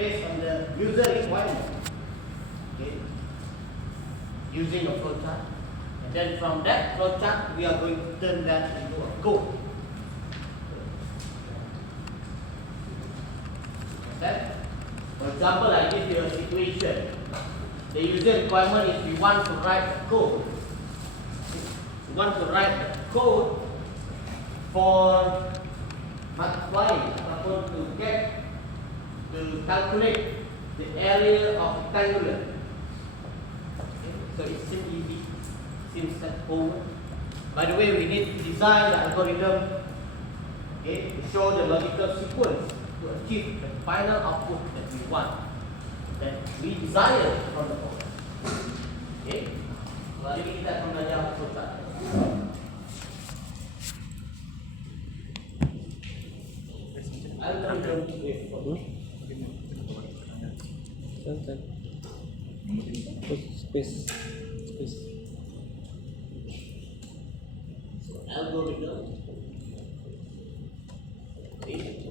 based on the user requirement. Okay, using a flowchart, and then from that flowchart we are going to turn that into a code. Okay? For example, I give you a situation. The user requirement is we want to write a code. We want to write a code for multiplying ataupun to calculate the area of rectangular. Okay? So it seems easy, seems straightforward. By the way, we need to design the algorithm, okay, to show the logical sequence to achieve the final output that we want, that we desire from the program. Okay? So hari ini kita akan belajar flowchart. Algorithm space. algorithm. Okay.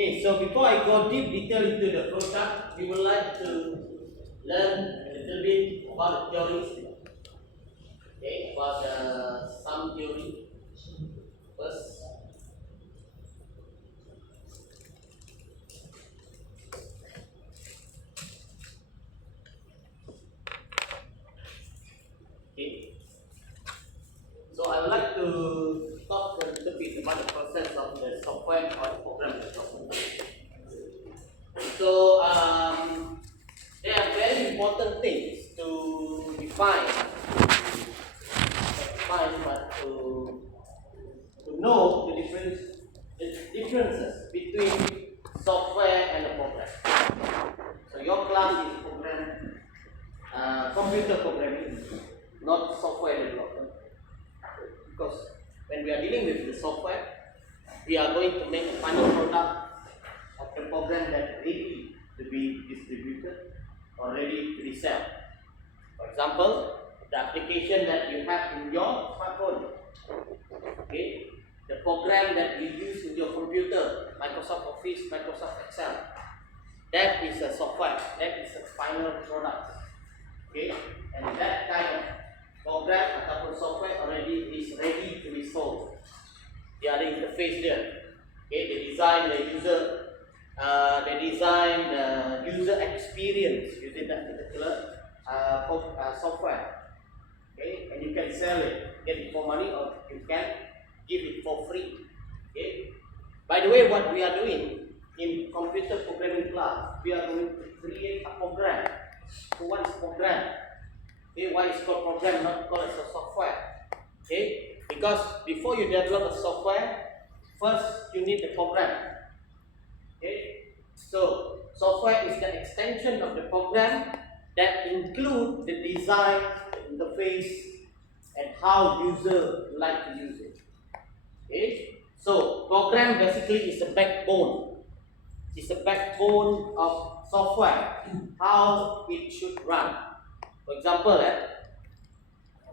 Okay, so before I go deep detail into the flowchart, we would like to learn a little bit about the theories. Okay, about some theory first. Okay, so I would like to talk a little bit about the process of the software or the program development. So there are very important things to define, but to know the differences between software and a program. So your class is computer programming, not software development. Because when we are dealing with the software, we are going to make a final product of the program that is ready to be distributed or ready to be sold. For example, the application that you have in your smartphone, okay, the program that you use in your computer, Microsoft Office, Microsoft Excel, that is a software, that is a final product. Okay, and that kind of program ataupun software already is ready to be sold. The other interface there, okay, they design the user experience using that particular software. Okay, and you can sell it, get it for money, or you can give it for free. Okay. By the way, what we are doing in computer programming class, we are going to create a program. So what is program? Okay, why is called program, not called as a software? Okay, because before you develop a software, first you need the program. Okay, so software is the extension of the program that include the design, the interface, and how user like to use it. Okay, so program basically is the backbone. It's the backbone of software, how it should run. For example,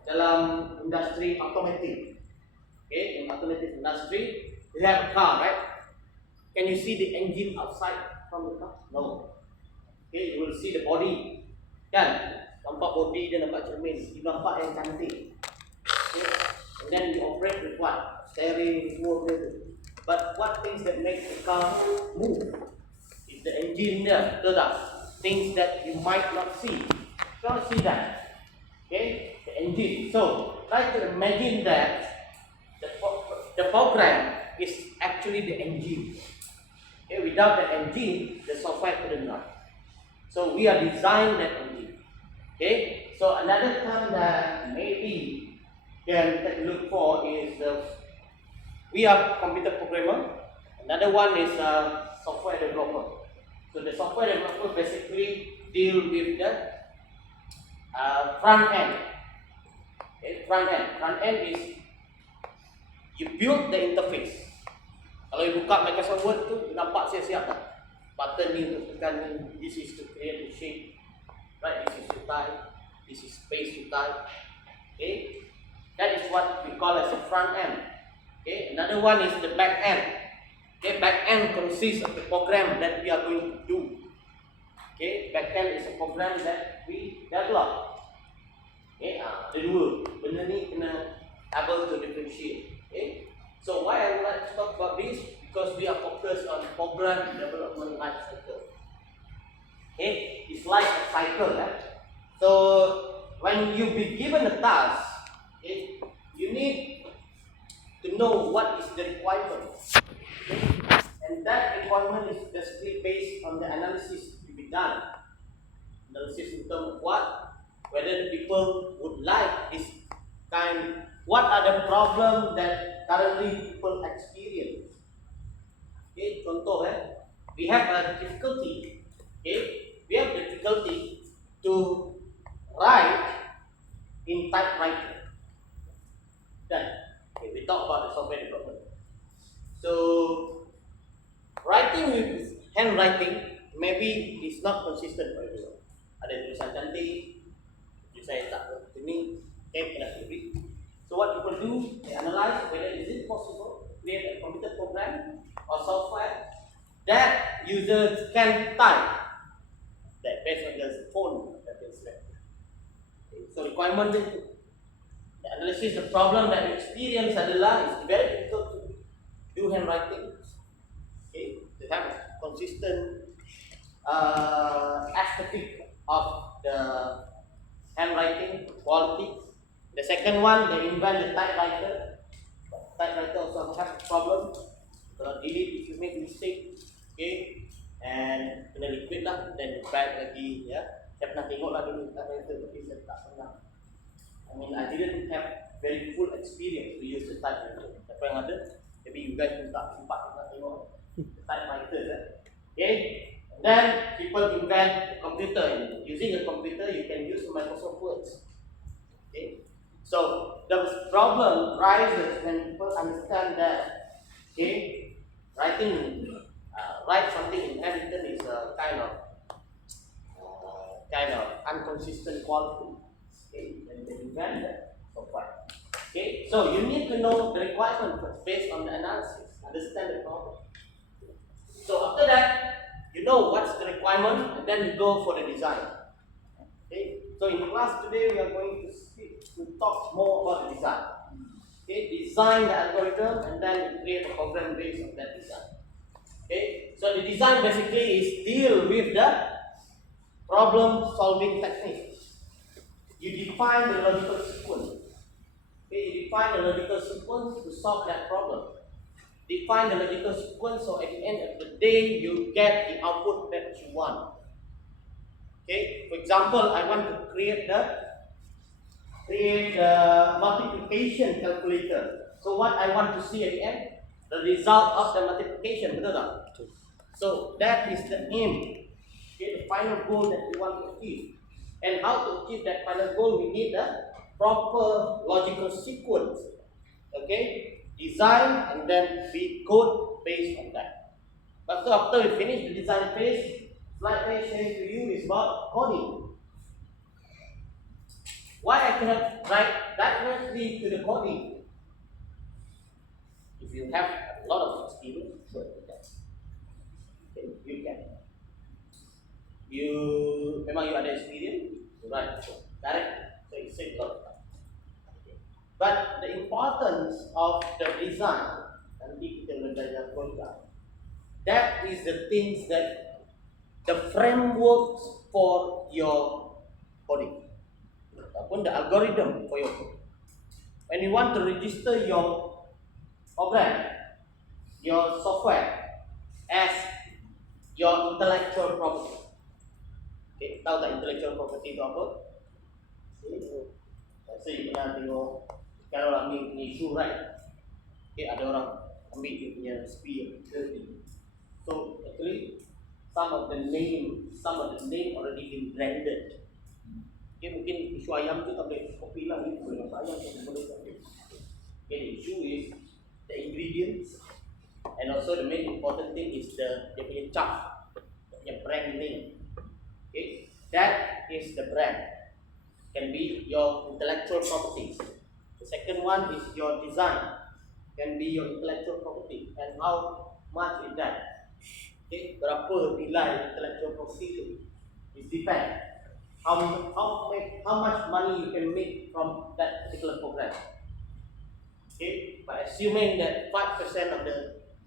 dalam industri automotive, okay, in automotive industry, you have a car, right? Can you see the engine outside from the car? No. Okay, you will see the body. Kan? Nampak body dia, nampak cermin, you nampak yang cantik. Okay? And then you operate with what? Steering, wheel, but what things that make the car move? Is the engine there, betul tak? Things that you might not see. You cannot see that. Okay, the engine. So try to imagine that the program is actually the engine. Okay, without the engine, the software couldn't run. So we are designing that engine. Okay, so another term that maybe can take a look for is we are computer programmer. Another one is software developer. So the software developer basically deal with the front end. Okay, front end is you build the interface. Kalau you buka Microsoft Word tu, you nampak siap-siap dah. Button ni untuk tekan ni, this is to create the shape, right? This is to type, this is space to type. Okay, that is what we call as the front end. Okay, another one is the back end. Okay, back end consists of the program that we are going to do. Okay, back end is a program that we develop. Okay, ada dua benda ni kena able to differentiate. Okay, so why I would like to talk about this, because we are focused on program development life cycle. Okay, it's like a cycle. So when you be given a task, okay, you need to know what is the requirement. Okay, and that requirement is basically based on the analysis to be done. Analysis in terms of what, whether the people would like this kind, what are the problems that currently people experience. Okay, contoh we have a difficulty. Okay, we have difficulty to write in typewriter. Done. Okay, we talk about the software development. So writing with handwriting maybe is not consistent for everyone. Ada tulisan cantik, tulisan yang tak begitu ni, kena read. So what people do, they analyze whether is it possible to create a computer program or software that users can type, that based on the phone that they select. Okay, so requirement itu, the analysis, the problem that we experience adalah it's very difficult to do handwriting. Okay, to have a consistent aesthetic of the handwriting quality. The second one, they invent the typewriter. Typewriter also has a problem. Delete if you make mistake. Okay, and kena liquid lah, then back lagi. Ya, saya pernah tengok lah dulu typewriter, tapi saya tak pernah. I mean, I didn't have very full experience to use the typewriter. Siapa yang ada? Maybe you guys pun tak sempat pernah tengok the typewriter. Okay. Then people invent a computer. Using a computer, you can use Microsoft Word. Okay, so the problem rises when people understand that write something in handwritten is a kind of inconsistent quality. Okay, and they invent software. Okay, so you need to know the requirement based on the analysis, understand the problem. So after that, you know what's the requirement, and then you go for the design. Okay, so in class today we are going to talk more about the design. Okay, design the algorithm, and then you create a program based on that design. Okay, so the design basically is deal with the problem solving technique. You define the logical sequence. Okay, you define the logical sequence to solve that problem. Define the logical sequence, so at the end of the day, you get the output that you want. Okay, for example, I want to create the multiplication calculator. So what I want to see at the end, the result of the multiplication, betul tak? So that is the aim. Okay, the final goal that we want to achieve. And how to achieve that final goal, we need a proper logical sequence. Okay. Design, and then we code based on that. But so after we finish the design phase, slide phase sharing to you is about coding. Why I cannot write directly to the coding? If you have a lot of experience, sure you can. Okay, you can. Memang you ada experience, you write direct. So you save a lot of time. But the importance of the design, nanti kita belajar program, that is the things that the frameworks for your coding, ataupun the algorithm for your coding. When you want to register your program, your software as your intellectual property. Okay, tahu tak intellectual property itu apa? Saya pernah tengok kalau orang ni punya isu, right? Okay, ada orang ambil dia punya spear, so actually some of the name already been branded. Okay, mungkin isu ayam tu tak boleh copy lah, ni boleh masak ayam tu boleh copy. Okay, the issue is the ingredients, and And also the main important thing is the punya chart, the brand name. Okay, that is the brand. Can be your intellectual properties. The second one is your design. Can be your intellectual property. And how much is that? Okay, berapa nilai intellectual property itu? It depends. How much money you can make from that particular program. Okay, by assuming that 5% of the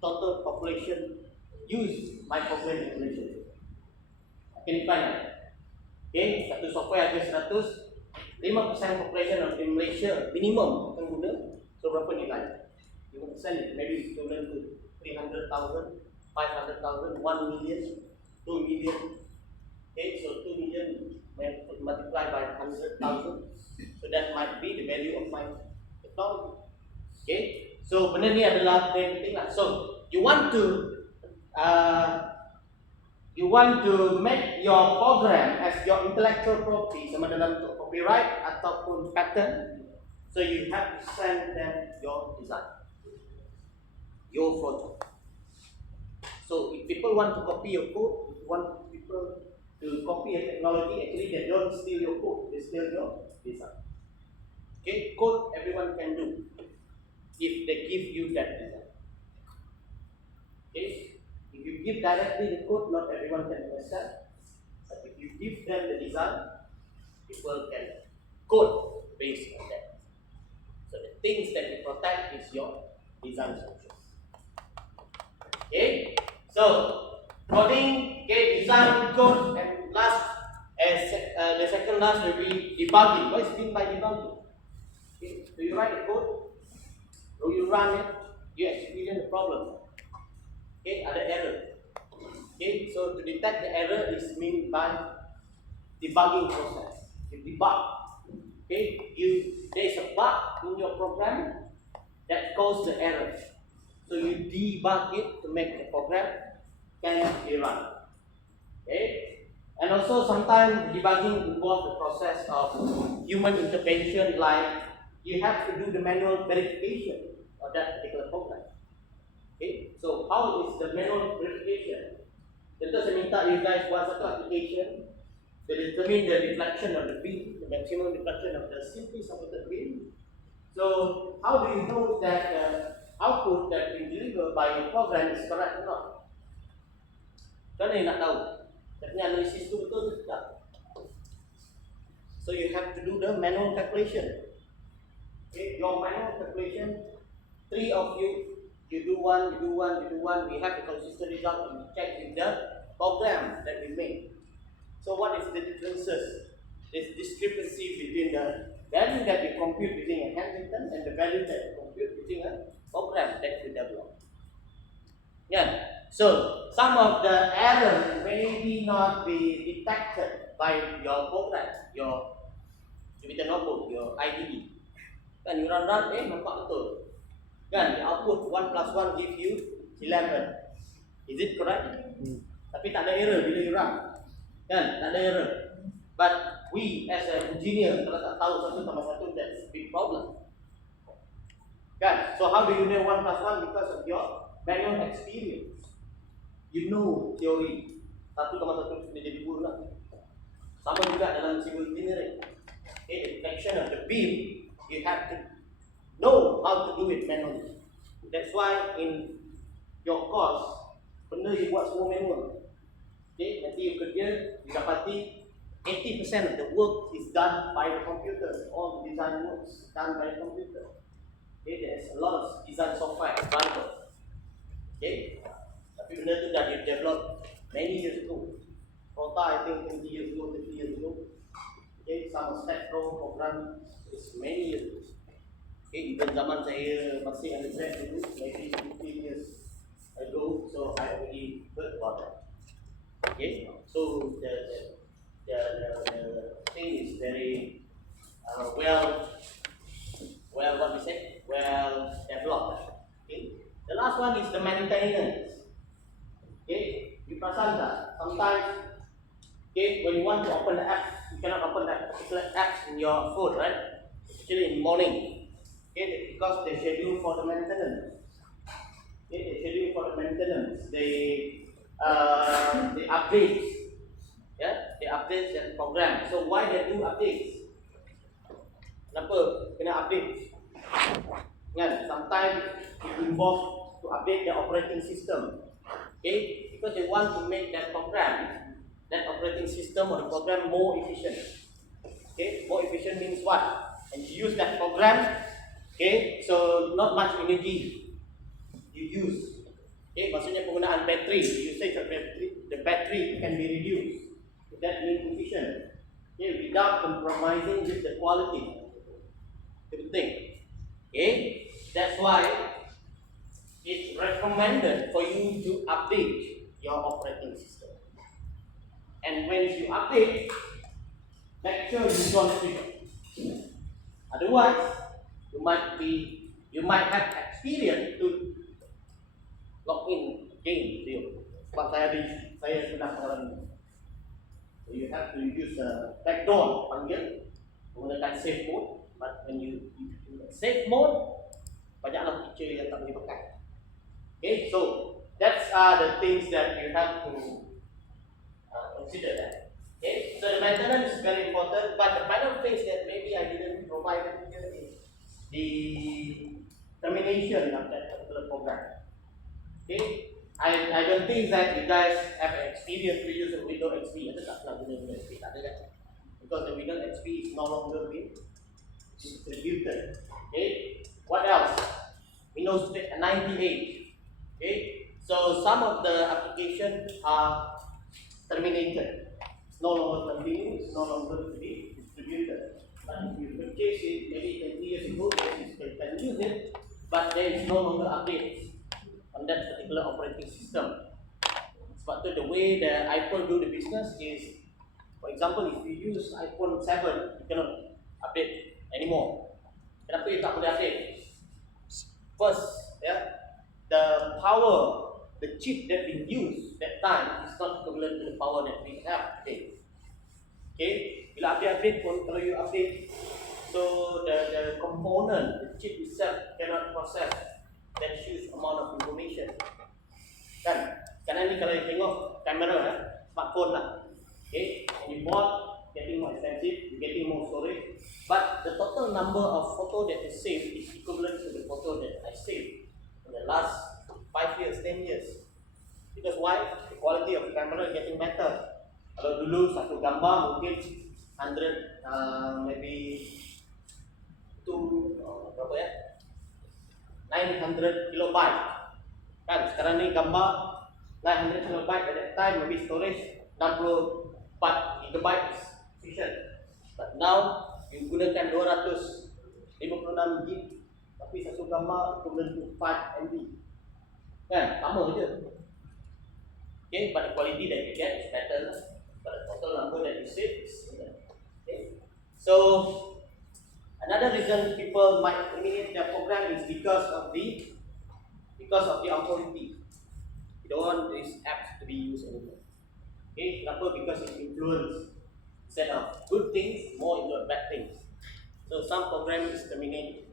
total population use my program in Malaysia. Can you find that? Okay, satu software ada 100, 5% population of in Malaysia minimum akan guna. So berapa nilai? 5% maybe equivalent to 300,000, 500,000, 1 million, 2 million. Okay, so 2 million multiplied by 100,000. So that might be the value of my technology. Okay, so benda ni adalah very penting lah. So you want to make your program as your intellectual property, sama dalam untuk copyright ataupun patent. So you have to send them your design, your photo. So if people want to copy your code, if you want people to copy a technology, actually they don't steal your code, they steal your design. Okay, code everyone can do if they give you that design. Okay, if you give directly the code, not everyone can understand. But if you give them the design, people can code based on that. So the things that you protect is your design solution. Okay, so coding, okay, design, code, and last, the second last will be debugging. What is meant by debugging? Okay, do you write the code? Do you run it? You experience the problem. Okay, ada error. Okay, so to detect the error is meant by debugging process. You debug. Okay, there is a bug in your program that causes the error. So you debug it to make the program can be run. Okay, and also sometimes debugging involves the process of human intervention, like you have to do the manual verification of that particular program. Okay, so how is the manual verification? Contoh saya minta you guys buat satu application to determine the reflection of the beam, the maximum reflection of the simply supported beam. So how do you know that the output that you deliver by your program is correct or not? Macam mana you nak tahu? Tapi analisis itu betul atau tidak? So you have to do the manual calculation. Okay, your manual calculation, 3 of you do one, we have a consistent result and we check with the program that we made. So what is the differences? This discrepancy between the value that you compute using a handwritten and the value that you compute using a program that we develop. Yeah. So some of the errors maybe not be detected by your program, your Jupyter notebook, your IDE. Kan you run, nampak betul. Kan, the output 1 plus 1 give you 11. Is it correct? Tapi tak ada error bila you run. Kan, tak ada error. But we as an engineer, kalau tak tahu 1 tambah 1, that's a big problem. Kan, so how do you know 1 plus 1? Because of your manual experience. You know theory. 1 tambah 1 boleh jadi 2 lah. Sama juga dalam civil engineering. Okay, the reflection of the beam, you have to know how to do it manually. That's why in your course, benda you buat semua manual. Okay, nanti you kerja, you dapati 80% of the work is done by the computer. All the design works done by the computer. Okay, there's a lot of design software available. Okay, tapi benda tu dah develop many years ago. Kota, I think 20 years ago, 30 years ago. Okay, some spectral program is many years ago. Okay, even zaman saya masih undergrad dulu, maybe 15 years ago, so I already heard about that. Okay, so the thing is very well what we say, well developed. Okay, the last one is the maintenance. Okay, you perasan tak? Sometimes, okay, when you want to open the app, you cannot open that particular app in your phone, right? Especially in the morning. Okay, because they schedule for the maintenance. Okay, they schedule for the the maintenance. They update. Yeah, they update that program. So why they do updates? Kenapa kena update? Yeah, sometimes it involves to update the operating system. Okay, because they want to make that program, that operating system or the program more efficient. Okay, more efficient means what? And you use that program. Okay, so not much energy you use. Okay, maksudnya penggunaan battery, usage of battery, the battery can be reduced. That means efficient. Okay, without compromising with the quality. Good thing. Okay, that's why it's recommended for you to update your operating system. And when you update, make sure you don't trigger. Otherwise, you might have experience to log in again. Sebab saya pernah mengalami. So you have to use a backdoor panggil menggunakan safe mode. But when you safe mode, banyaklah feature yang tak boleh pakai. Okay, so that's the things that you have to consider that. Okay, so the maintenance is very important, but the final things that maybe I didn't provide here is the termination of that particular program. Okay, I don't think that you guys have experience to use a Windows XP. Ada tak pernah guna Windows XP? Tak ada kan? Because the Windows XP is no longer being distributed. Okay, what else? Windows 98. Okay, so some of the applications are terminated. It's no longer continuing. It's no longer to be distributed. But if you purchase it maybe 20 years ago, you still can use it, but there is no longer updates on that particular operating system. Sebab tu the way the iPhone do the business is, for example, if you use iPhone 7, you cannot update anymore. Kenapa you tak boleh update? First, the power, the chip that we use that time is not equivalent to the power that we have today. Okay, bila update pun, kalau you update, so the component, the chip itself cannot process that huge amount of information. Kan? Karena ni kalau you tengok kamera, smartphone lah. Okay, when you bought, getting more expensive, you're getting more storage, but the total number of photo that is saved is equivalent to the photo that I saved in the last 5 years, 10 years. Because why? The quality of the camera is getting better. Kalau dulu satu gambar mungkin 100, maybe berapa ya? 900 kilobyte. Kan sekarang ni gambar 900 kilobyte, at that time maybe storage 64 gigabyte is sufficient. But now you gunakan 256 gig, tapi satu gambar equivalent to 5 MB. Kan sama je. Okay, but the quality that you get is better, but the total number that you save is similar. Okay, so another reason people might terminate their program is because of the authority. You don't want these apps to be used anymore. Okay, kenapa? Because it influence, instead of good things, more into bad things. So some program is terminated.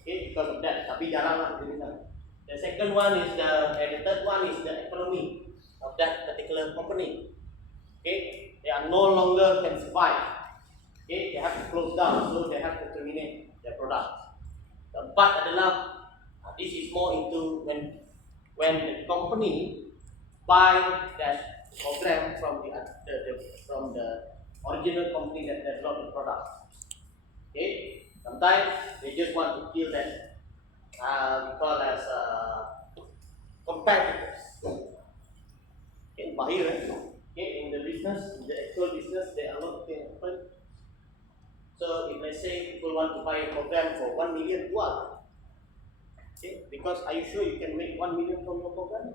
Okay, because of that. Tapi jaranglah terminate. The second one is the third one is the economy of that particular company. Okay, they are no longer can survive. Okay, they have to close down, so they have to terminate their products. Keempat adalah this is more into when the company buy that program from the original company that developed the product. Okay, sometimes they just want to kill that we call as competitors. Okay, bahaya. Okay, in the business, in the actual business, there are a lot of things happen. So if let's say people want to buy a program for 1 million, jual. Okay, because are you sure you can make 1 million from your program?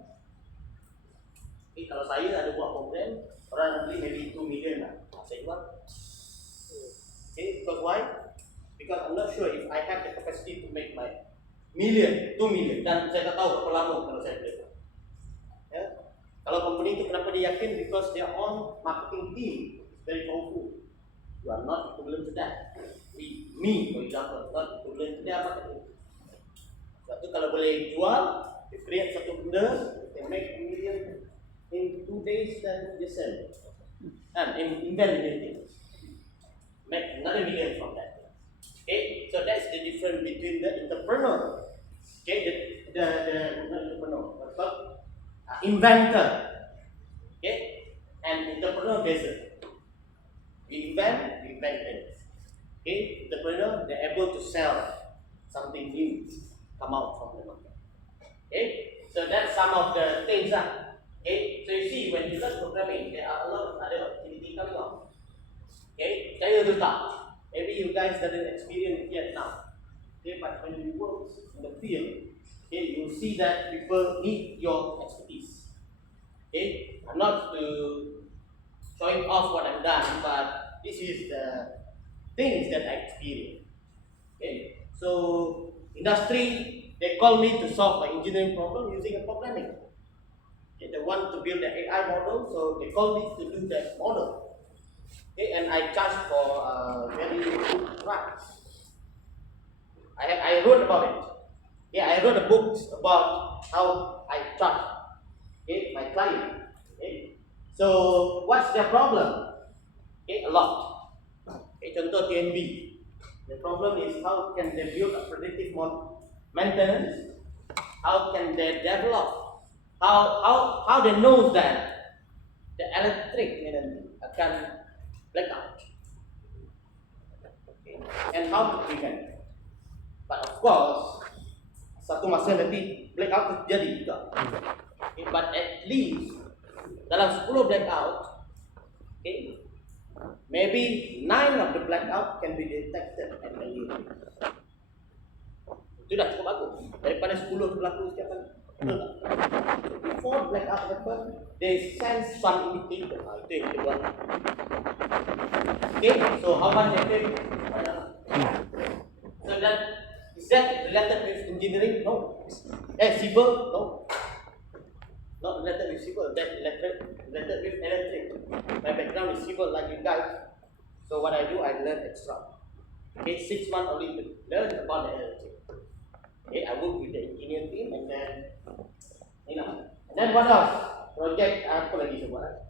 Okay, kalau saya ada buat program, orang beli maybe 2 million lah, saya jual. Okay, because why? Because I'm not sure if I have the capacity to make my 2 million, dan saya tak tahu berapa lama kalau saya boleh buat. Yeah. Kalau company itu kenapa dia yakin? Because their own marketing team is very powerful. You are not equivalent to that. Me, for example, not equivalent to their marketing. Sebab tu kalau boleh jual, You create satu benda, you can make a million in 2 days, then you sell it. And invent new things. Make another million from that. Okay, so that's the difference between the entrepreneur. Okay, the not entrepreneur, what's called inventor. Okay, and entrepreneur business. We invent things. Okay, entrepreneur, they're able to sell something new, come out from the market. Okay, so that's some of the things. Okay, so you see, when you learn programming, there are a lot of other activity coming on. Okay, saya tak. Maybe you guys haven't experienced yet now. Okay, but when you work in the field, okay, you see that people need your expertise. Okay, I'm not showing off what I've done, but this is the things that I experienced. Okay, so industry, they call me to solve my engineering problem using a programming. Okay, they want to build the AI model, so they call me to do that model. Okay, and I charge for very good price. I wrote about it. Yeah, I wrote a book about how I charge my client. Okay. So what's their problem? Okay, a lot. Okay, contoh TNB. The problem is how can they build a predictive maintenance? How can they develop? How they know that the electric akan blackout? Okay. And how to prevent? But of course, satu masa nanti blackout terjadi juga. Okay, but at least dalam 10 blackout, okay, maybe 9 of the blackout can be detected at early. Itu dah cukup bagus daripada 10 berlaku setiap kali. So before blackout happen, they sense some indicator. Itu yang kita buat. Okay, so how much they pay? So that is that related with engineering? No. Civil? No. Not related with civil. That related with electric. My background is civil, like you guys. So what I do, I learn extra. Okay, 6 months only to learn about the electric. Okay, I work with the engineer team, and then and then what else? Project apa lagi saya buat?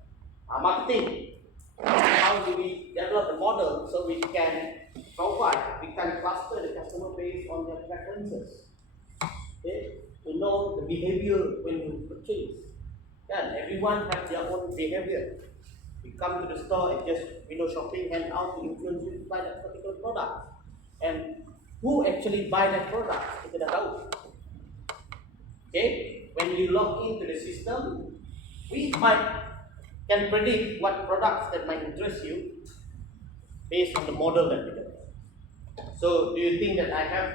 Marketing. How do we develop the model so we can cluster the customer base on their preferences? Okay, to know the behavior when you purchase. And everyone has their own behavior. You come to the store and just window shopping and out to influence you to buy that particular product. And who actually buy that product? Kita dah tahu. Okay, when you log into the system, we can predict what products that might interest you based on the model that we develop. So, do you think that I have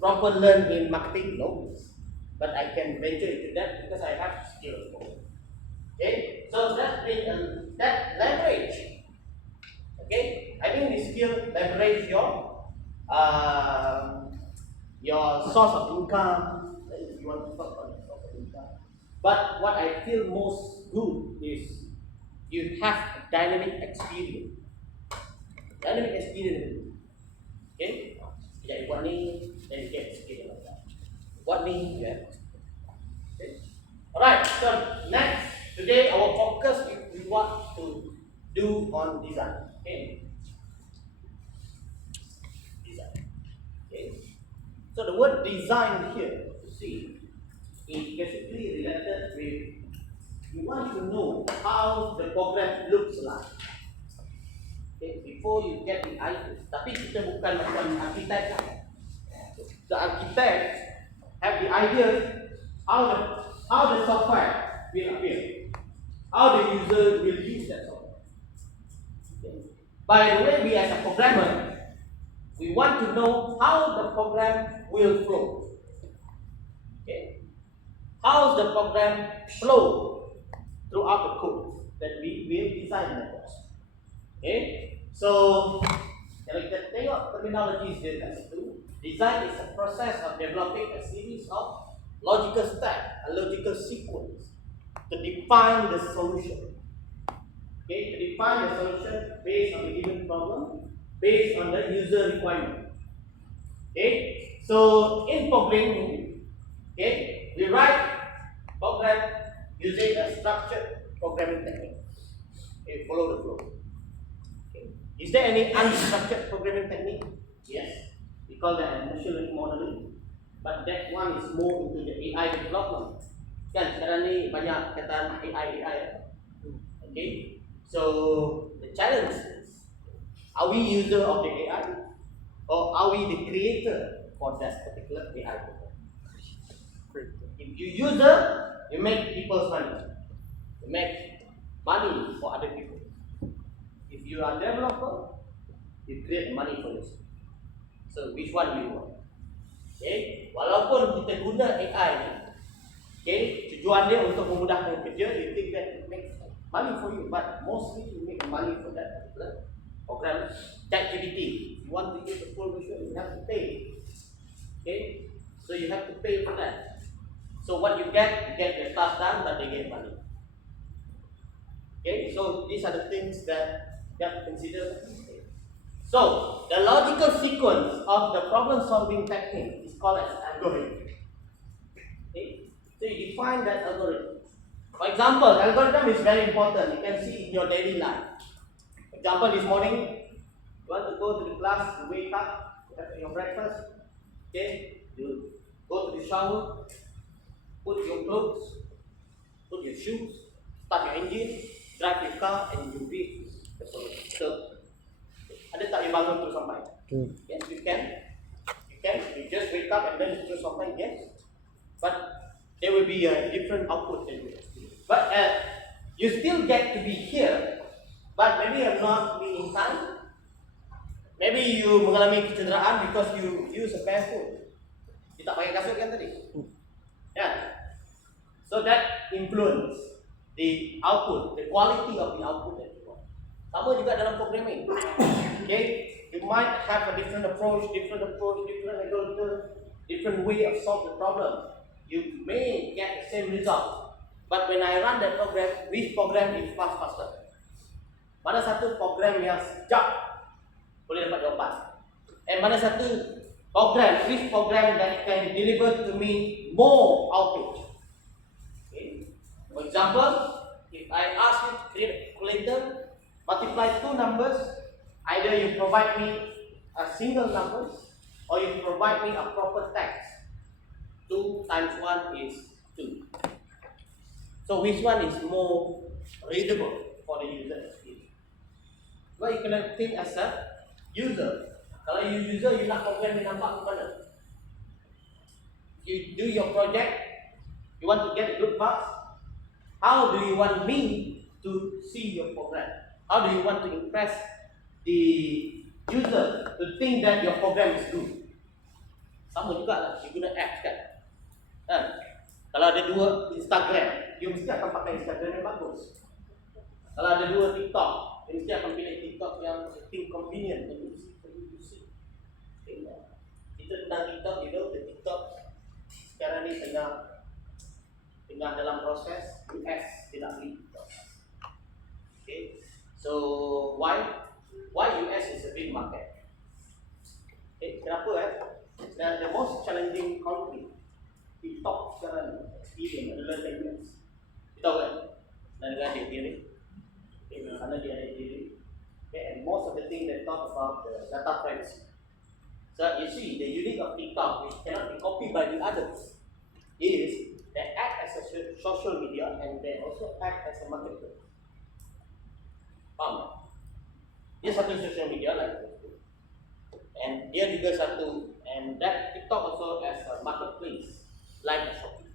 proper learn in marketing? No, but I can venture into that because I have skills. Okay, so that leverage. Okay, I think this skill leverage your source of income. If you want to talk about your source of income, but what I feel most good is you have a dynamic experience. Dynamic experience. Okay, jadi buat ni, then you get experience like that. Buat ni, you have. Okay. Alright, so next, today our focus we want to do on design. Okay. Design. Okay. So the word design here, you see, is basically related with you want to know how the program looks like. Okay, before you get the ideas. Tapi kita bukan macam architect kan. The architect have the idea how the software will appear, how the user will use that software. Okay. By the way, we as a programmer, we want to know how the program will flow. Okay. How the program flow throughout the code that we will design the course. Okay. So, kalau kita tengok terminology dia kat situ, design is a process of developing a series of logical steps, a logical sequence to define the solution. Okay, to define the solution based on the given problem, based on the user requirement. Okay, so in programming, okay, we write program using a structured programming technique. Okay, follow the flow. Okay. Is there any unstructured programming technique? Yes. We call that machine learning modeling. But that one is more into the AI development. Kan sekarang ni banyak kata AI. Okay. So the challenge is, are we user of the AI or are we the creator for that particular AI program? If you user, you make people's money. You make money for other people. If you are developer, you create money for yourself. So which one do you want? Okay, walaupun kita guna AI ni, okay, tujuan dia untuk memudahkan kerja, you think that it makes money for you, but mostly you make money for that particular program. ChatGPT, if you want to use the full version, you have to pay. Okay, so you have to pay for that. So what you get your task done, but they get money. Okay, so these are the things that you have to consider. So the logical sequence of the problem-solving technique is called as algorithm. Okay, so you define that algorithm. For example, algorithm is very important. You can see in your daily life. For example, this morning you want to go to the class, you wake up, you have your breakfast. Okay, you go to the shower, put your clothes, put your shoes, start your engine, drive your car, and you reach the solution. So, ada tak you bangun terus sampai? Yes, you can. You can. You just wake up and then terus sampai. Yes, but there will be a different output that you experience. But you still get to be here, but maybe you're not being in time. Maybe you mengalami kecederaan because you use a barefoot. You tak pakai kasut kan tadi? Yeah. So that influence the output, the quality of the output that you want. Sama juga dalam programming. Okay, you might have a different approach, different algorithm, different way of solve the problem. You may get the same result, but when I run that program, which program is faster? Mana satu program yang sekejap boleh dapat jawapan? And mana satu program, which program that can deliver to me more output? Okay. For example, if I ask you to create a calculator, multiply two numbers, either you provide me a single number or you provide me a proper text. 2 times 1 is 2. So which one is more readable for the user experience? Well, you can think as a user. Kalau you user, you nak program yang nampak ke mana? You do your project, you want to get good marks. How do you want me to see your program? How do you want to impress the user to think that your program is good? Sama juga lah, you guna apps kan? Kalau ada 2 Instagram, you mesti akan pakai Instagram yang bagus. Kalau ada 2 TikTok, you mesti akan pilih TikTok yang think convenient and easy for you to see. Kita tentang TikTok, you know, the TikTok sekarang ni tengah dalam proses US tidak beli TikTok. Okay, so why US is a big market? Okay, kenapa the most challenging country TikTok sekarang experience adalah US. Kita tahu kan? Negara dia ni, di sana dia ada diri. Okay, and most of the thing they talk about the data privacy. So you see, the unique of TikTok, which cannot be copied by the others, is they act as a social media and they also act as a marketplace. Faham? Dia satu social media like Facebook, and dia juga satu, and that TikTok also as a marketplace like a Shopee.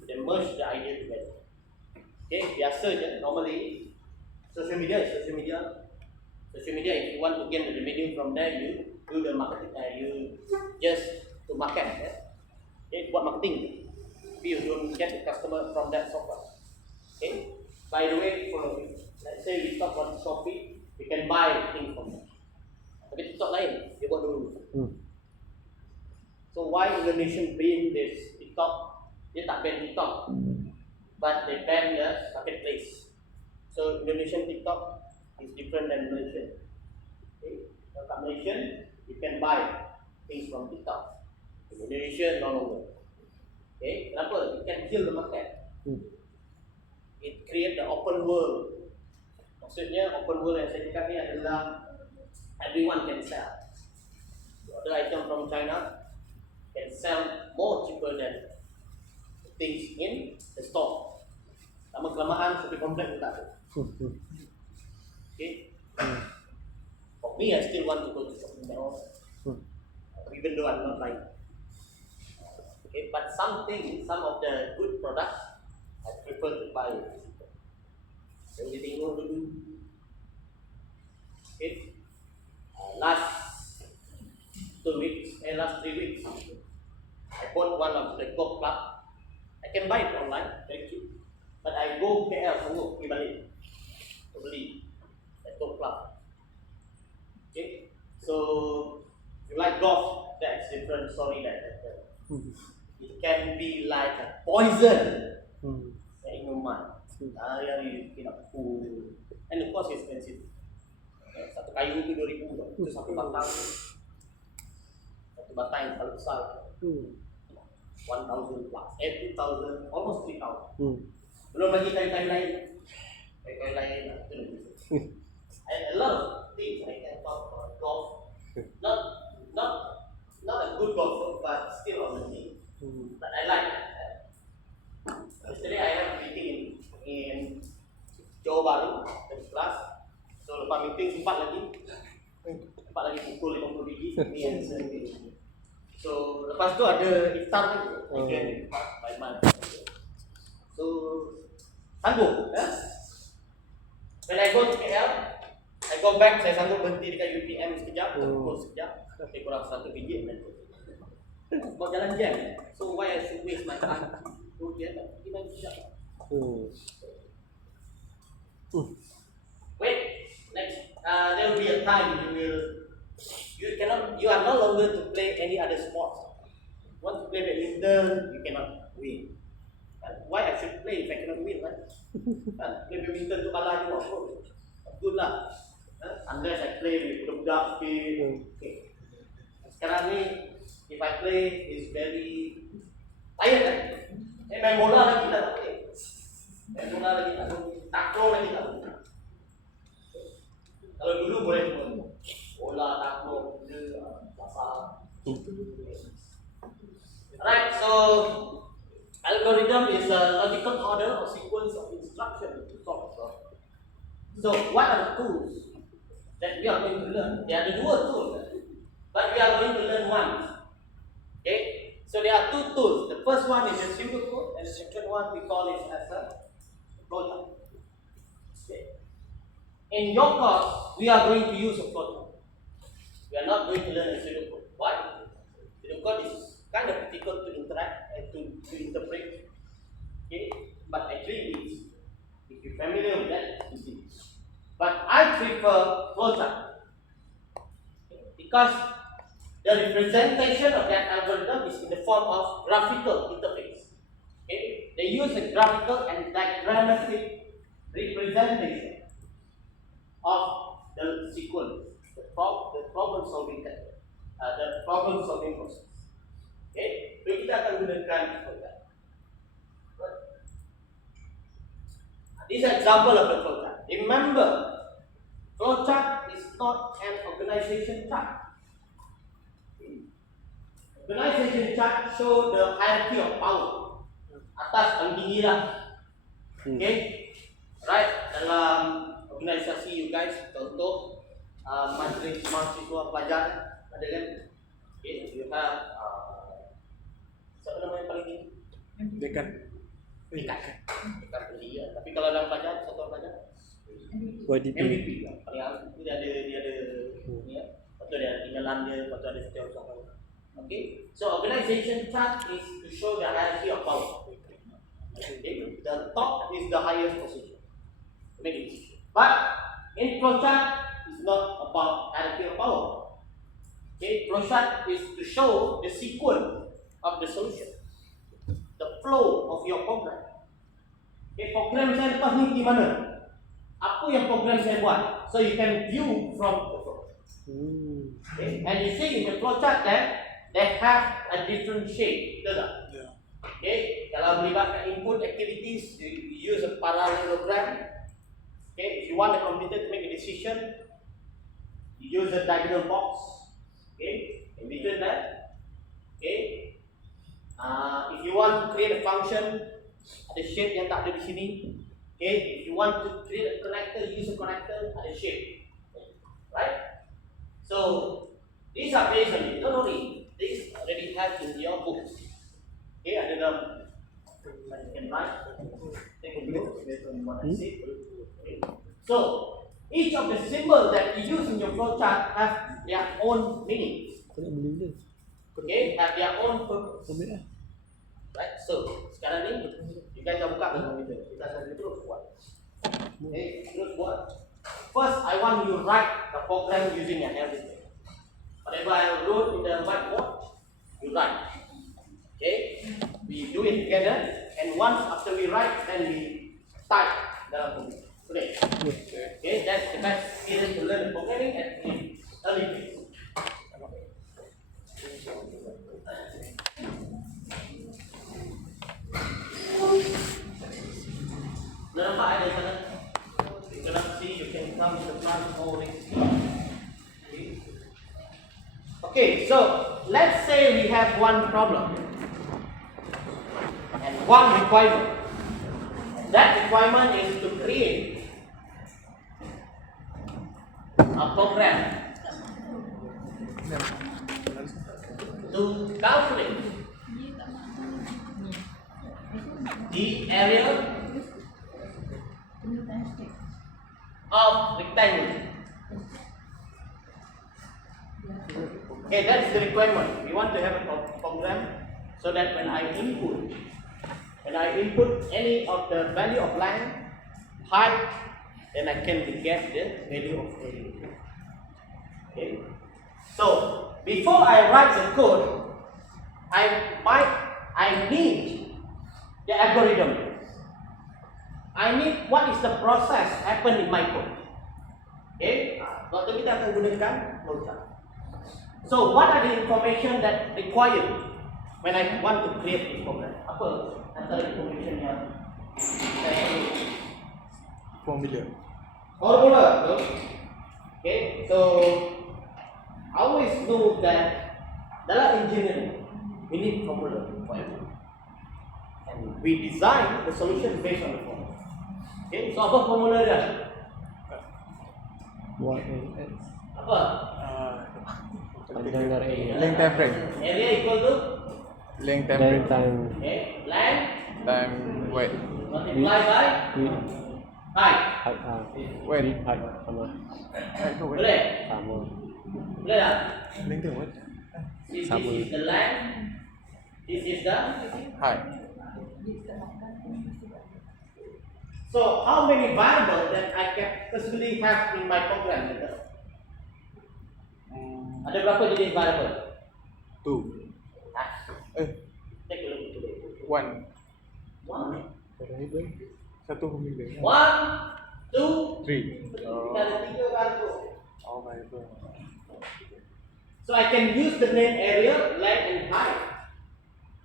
So they merge the idea together. Okay, biasa je. Normally, social media is social media. Social media, if you want to gain the revenue from there, you do the marketing. You just to market. Okay, buat marketing. You don't get the customer from that software. Okay. By the way, follow me. Let's say we talk about Shopee, we can buy things from them. Tapi TikTok lain, dia buat dulu. So why Indonesian ban this TikTok? Dia tak ban TikTok, but they ban the marketplace. So Indonesian TikTok is different than Malaysian. Okay. So kat Malaysian, you can buy things from TikTok. In Indonesia, no longer. Okay, kenapa? It can kill the market. It create the open world. Maksudnya open world yang saya cakap ni adalah everyone can sell. The other item from China can sell more cheaper than things in the store. Lama kelamaan shopping complex pun tak ada. Okay. For me, I still want to go to shopping mall, even though I'm not buying. Okay, but some of the good products, I prefer to buy it. Jadi tengok dulu. Okay. Last 3 weeks, I bought one of the golf club. I can buy it online, very cheap. But I go KL sanggup pergi balik to beli that golf club. Okay, so if you like golf, that's different story like that. It can be like a poison in your mind. You cannot pull, and of course it's expensive. Satu kayu tu 2,000 tu satu batang yang paling besar 1,000 plus, 2,000, almost 3,000. Belum lagi kayu-kayu lain. And a lot of things I can talk about golf. Not a good golfer, but still on the team. But I like it. Yesterday I have a meeting in Johor Bahru, dari kelas. So lepas meeting sempat lagi pukul 50 biji. So lepas tu ada iftar lagi. So sanggup. When I go to KL, I go back, saya sanggup berhenti dekat UPM sekejap, pukul sekejap, lebih kurang 1 biji. Mau jalan jam, so why I should waste my time? Kemudian kita sekejap. Wait, next. There will be a time you are no longer to play any other sports. You want to play badminton, you cannot win. Why I should play if I cannot win, right? Play badminton tu kalah juga, good lah. Unless I play with budak-budak speed. Okay. Sekarang ni, if I play, is very tired kan? Main bola lagi tak boleh. Takraw lagi tak boleh. Kalau dulu boleh semua. Bola, takraw, pasal. Alright, so algorithm is a logical order or sequence of instructions to solve a problem. So what are the tools that we are going to learn? There are dua tools, but we are going to learn one. Okay, so there are two tools. The first one is a pseudocode, and the second one we call it as a flowchart. Okay. In your course, we are going to use a flowchart. We are not going to learn a pseudocode. Why? Pseudocode is kind of difficult to interact and to interpret. Okay, but actually it is. If you're familiar with that, it is. But I prefer flowchart because the representation of that algorithm is in the form of graphical interface. Okay, they use a graphical and diagrammatic representation of the sequence, the problem solving process. Okay, so kita akan gunakan flowchart. This is an example of the flowchart. Remember, flowchart is not an organization chart. Organization chart show the hierarchy of power. Atas paling tinggi lah. Okay, right? Dalam organisasi you guys, contoh majlis mahasiswa pelajar ada kan? Okay, you have siapa nama yang paling tinggi? Dekan beli. Tapi kalau dalam pelajar, satu pelajar MVP lah. Paling dia ada ni ya. Lepas dia ada tinggalan dia, lepas ada setiap usaha. Okay, so organization chart is to show the hierarchy of power. Okay, the top is the highest position. But in flowchart, it's not about hierarchy of power. Okay, flowchart is to show the sequence of the solution, the flow of your program. Okay, program saya lepas ni gimana? Apa yang program saya buat? So you can view from the flow. Okay, and you see in the flowchart that they have a different shape, betul tak? Yeah. Okay, kalau melibatkan input activities, you use a parallelogram. Okay, if you want the computer to make a decision, you use a diagonal box. Okay, in between that. Okay, if you want to create a function, ada shape yang tak ada di sini. Okay, if you want to create a connector, use a connector, ada shape. Right? So these are based on it. Don't worry, these already have in your books. Okay, ada dalam you can write. Take a look based on what I said. Okay. So each of the symbols that you use in your flowchart have their own meaning. Okay, have their own purpose. Right, so sekarang ni kita dah buka komputer. Kita akan terus buat. Okay, terus buat. First, I want you to write the program using an everything. Whatever I wrote in the whiteboard, you write. Okay, we do it together, and once after we write, then we type the computer. Okay, okay, that's the best period to learn programming at the early phase. Nampak ada sana? You cannot see, you can come to the front or okay, so let's say we have one problem and one requirement. And that requirement is to create a program to calculate the area of rectangle. Okay, that's the requirement. We want to have a program so that when I input any of the value of length, height, then I can get the value of area. Okay. So before I write the code, I need the algorithm. I need what is the process happen in my code. Okay, waktu kita akan gunakan flowchart. So what are the information that required when I want to create this program? Apa antara information yang saya perlu? Formula. Okay, so I always know that dalam engineering we need formula for everything, and we design the solution based on the formula. Okay, so apa formula dia? Apa? Length time frame. Area equal to Length time frame. okay, length Time weight. multiply by height. Weight. Boleh? Boleh tak? Length time weight. This is the length. This is the Height. So how many variables that I can possibly have in my program? Ada berapa jenis variable? 2. Take a look today. 1. One, 1 pemilih. 1, 2, 3. kita ada 3 variable. Oh, variable. So I can use the name area, length and height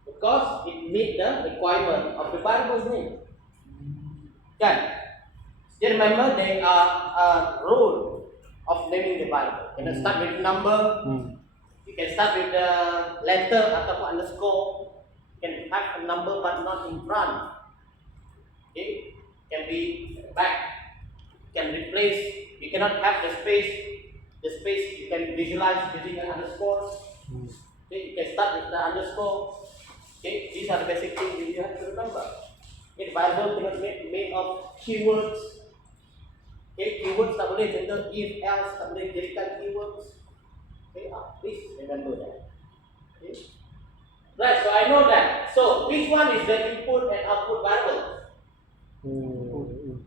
because it meet the requirement of the variable's name. Kan? Just remember there are a rule of naming the variable. You can start with number. You can start with the letter atau underscore. You can have a number but not in front. Okay? Can be back. Can replace. You cannot have the space. The space you can visualize using an underscore. Okay? You can start with the underscore. Okay? These are the basic things you have to remember. Okay, variable cannot made of keywords. Okay, keywords tak boleh, contoh if, else tak boleh jadikan keywords. Okay, please remember that. Okay. Right, so I know that. So which one is the input and output variable?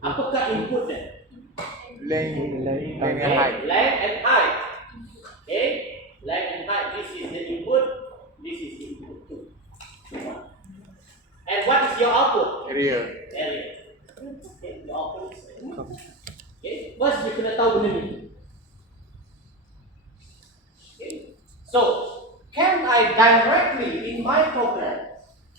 Apakah input dia? Length and Okay, height. length and height. Okay, length and height. This is the input. This is input 2. And what is your output? Area. Area. Okay, your output is area. Okay, first you kena tahu benda ni. Okay, so can I directly in my program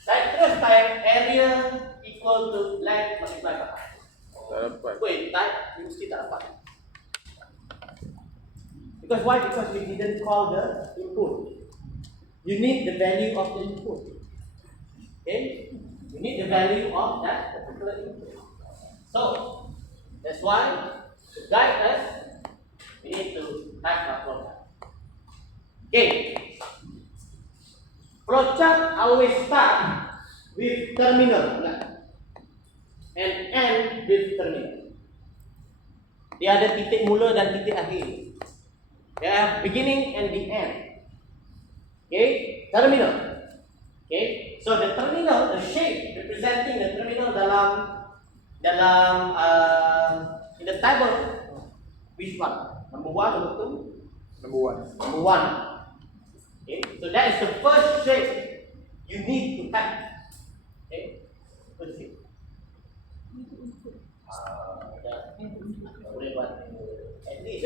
Citrus type area equal to length multiply by height. Tak dapat. Wait, type mesti tak dapat. Because why? Because we didn't call the input. You need the value of the input. Okay? You need the value of that particular input. So, that's why to guide us, we need to type a flowchart. Okay. Flowchart always start with terminal and end with terminal. Dia ada titik mula dan titik akhir. Dia beginning and the end. Okay, terminal. Okay, so the terminal, the shape representing the terminal dalam in the table, which one? Number 1, number 2? Number 1. Number 1. Okay, so that is the first shape you need to have. Okay, first shape. Boleh buat at least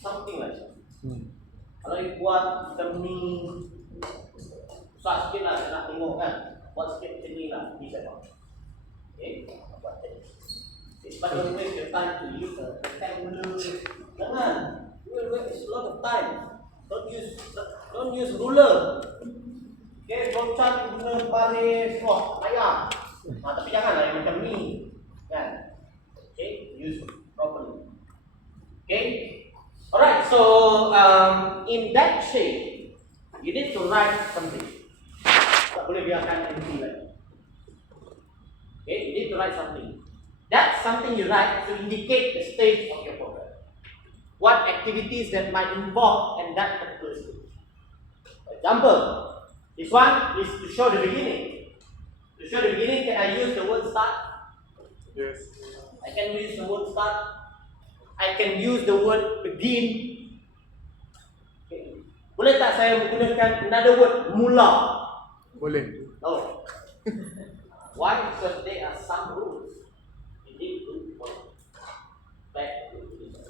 something like that. Kalau you buat macam ni, susah sikit lah nak tengok kan. Buat sikit macam ni lah, ni saya buat. Okay, buat tadi. But don't waste your time to use a rectangular. Jangan. You will waste a lot of time. Don't use ruler. Okay, flowchart guna baris, wah, payah. Tapi janganlah yang macam ni, kan? Okay, use properly. Okay. Alright, so in that shape, you need to write something. Tak boleh biarkan empty lagi. Okay, you need to write something. That's something you write to indicate the stage of your program. What activities that might involve in that particular stage. For example, this one is to show the beginning. To show the beginning, can I use the word start? Yes. I can use the word start. I can use the word begin. Okay. Boleh tak saya menggunakan another word mula? Boleh. No. Why? Because there are some rules you need to follow. Back to this.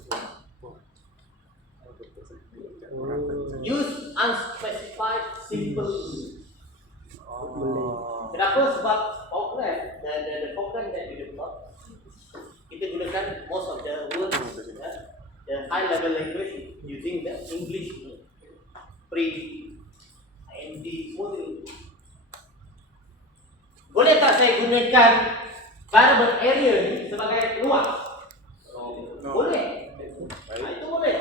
Use unspecified simple rules. Kenapa? Sebab program, the program that we develop, kita gunakan most of the words, the high level language using the English, pre, IND, semua tu. Boleh tak saya gunakan variable area ni sebagai luas? No. Boleh. Itu boleh.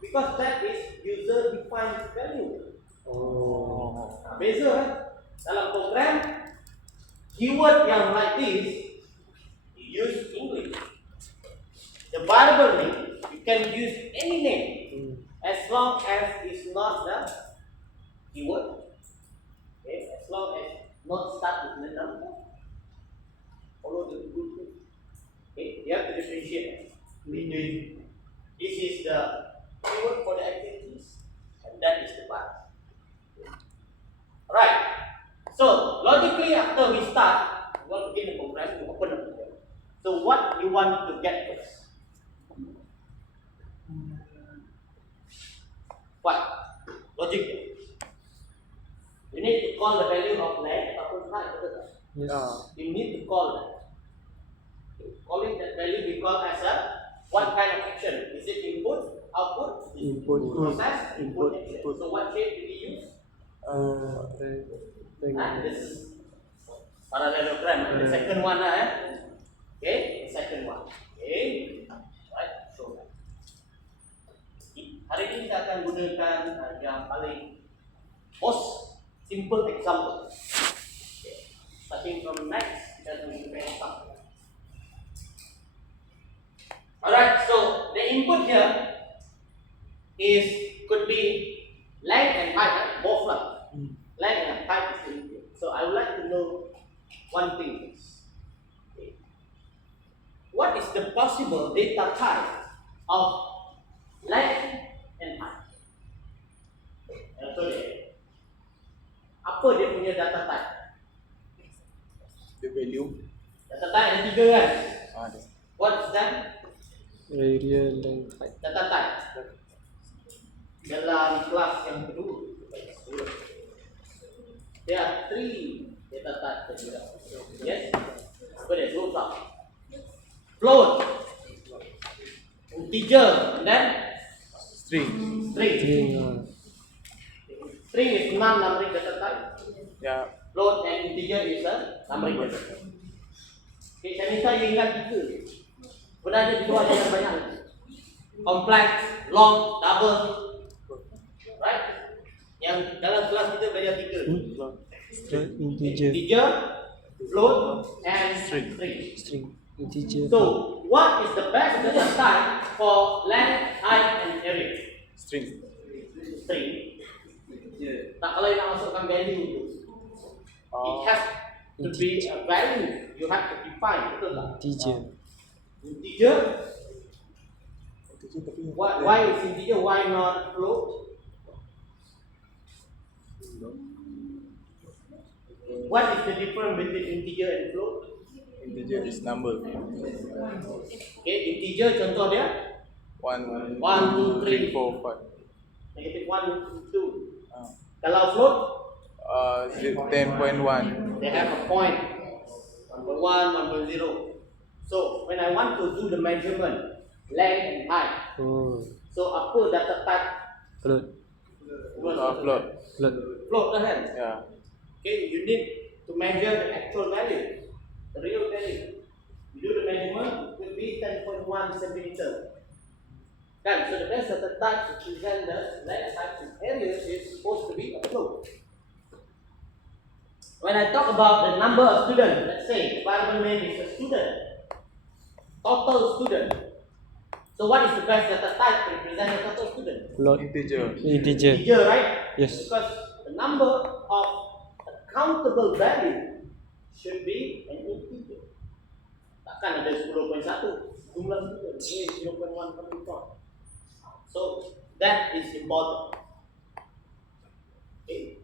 Because that is user defined value. Beza kan? Dalam program, keyword yang like this, you use English. The variable name, you can use any name as long as it's not the keyword. Okay, as long as not start with the number. Follow the rule. Okay, you have to differentiate between this is the keyword for the activities and that is the part. Alright. So logically after we start, we want to begin the program, we open the program. So what you want to get first? What? Logic. You need to call the value of length ataupun height, betul tak? Yes. You need to call that. Calling that value we call as a what kind of action? Is it input, output, process, input, action. So what shape do we use? This is parallelogram. The second one okay, the second one. Okay, right, show that. Hari ini kita akan gunakan yang paling most simple example. Okay. Starting from next, kita akan gunakan example. Alright, so the input here could be length and height, right? Both lah. Length and height is the input. So I would like to know one thing. Okay. What is the possible data type of length and height? Apa dia punya data type? The value. value. Data type ada 3 kan? Ada. What's that? Area length height. Data type. Dalam kelas yang kedua. There are 3 data types. Yes? Apa dia? Float. Float. Integer. And then? String. String. String is non-numeric data type. Ya. Float and integer is a numeric data type. Okay, saya minta you ingat 3. Sebenarnya itu ada yang banyak. Complex, long, double. Right? Yang dalam kelas kita belajar 3. Integer, float, and String. string, integer. So, what is the best data type for length, height, and area? String. String. Tak, kalau you nak masukkan value tu, it has to be a value. You have to define, betul tak? Integer. Integer. Why is integer? Why not float? What is the difference between integer and float? Integer is number. Okay, integer contoh dia 1, 2, 3, 4, 5. negative 1, 2. Kalau float, 10.1. they have a point 1.1, 1.0. So when I want to do the measurement, length and height, so apa data type? Float. Float. Float lah kan? Ya. Okay, you need to measure the actual value, the real value. You do the measurement, it will be 10.1 centimeter. Kan? So the best data type to present the length, height, and area is supposed to be a float. When I talk about the number of students, let's say the variable name is a student, total student. So what is the best data type to represent the total student? Float. Integer. Integer, right? Yes. Because the number of countable value should be an integer. Takkan ada 10.1 jumlah student, 0.1. So that is important. Okay.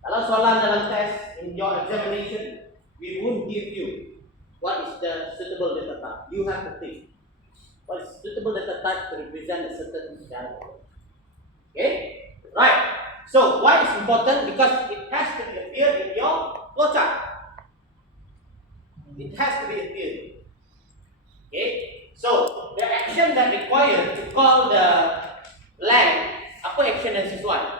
Kalau soalan dalam test in your examination, we won't give you what is the suitable data type. You have to think what is suitable data type to represent a certain variable. Okay, right? So why is important? Because it has to be appeared in your flowchart. It has to be appeared. Okay, so the action that required to call the length, apa action yang sesuai?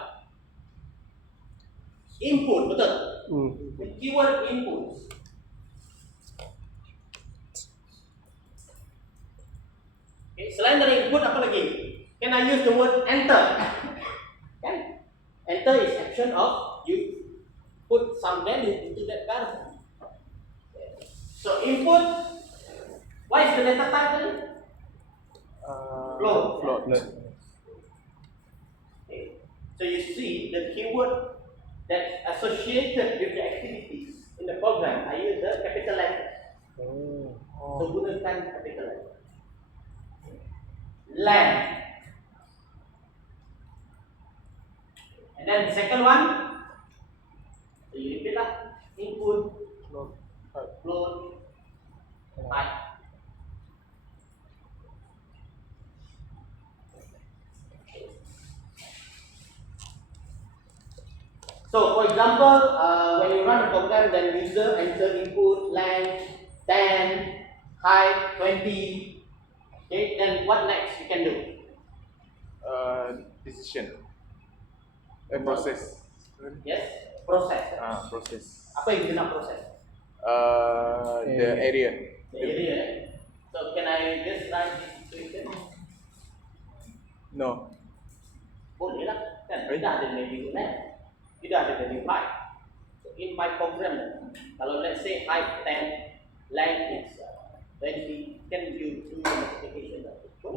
Input, betul? The keyword inputs. Okay, selain dari input apa lagi? Can I use the word enter? Kan? Enter is action of you put some value into that variable. So input, what is the data type then? Float. Float. Okay. So you see the keyword that's associated with the activities in the program. I use the capital letter. So gunakan capital letter. Length. And then the second one, so you repeat lah. Input, float, height. So for example, when you run a program, then user enter input length 10, height 20. Okay, then what next you can do? Decision. Process. Yes, process. Process. Apa yang kita nak proses? The area. The area. So can I just write this equation? No. Boleh lah, kan? Tidak ada value length, tidak ada value height. So in my program, kalau let's say height 10, length is 20, can you do the multiplication? So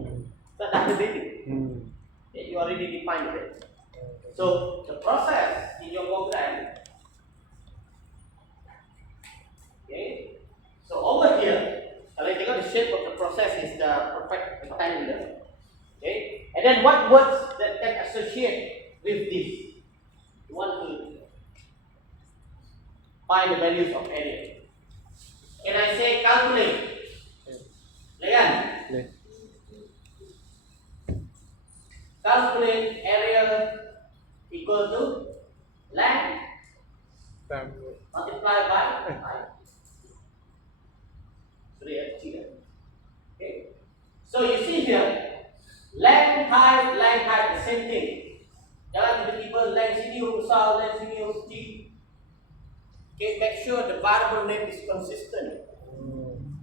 dah ada value. You already defined it. So the process in your program, okay. So over here, kalau you tengok the shape of the process is the perfect rectangular. Okay, and then what words that can associate with this? You want to find the values of area. Can I say calculate? Boleh kan? Boleh. Calculate area equal to length Time. multiply by height. Sorry, okay. So you see here, length, height, the same thing. Jangan tiba-tiba length sini besar, length sini kecil. Okay, make sure the variable name is consistent.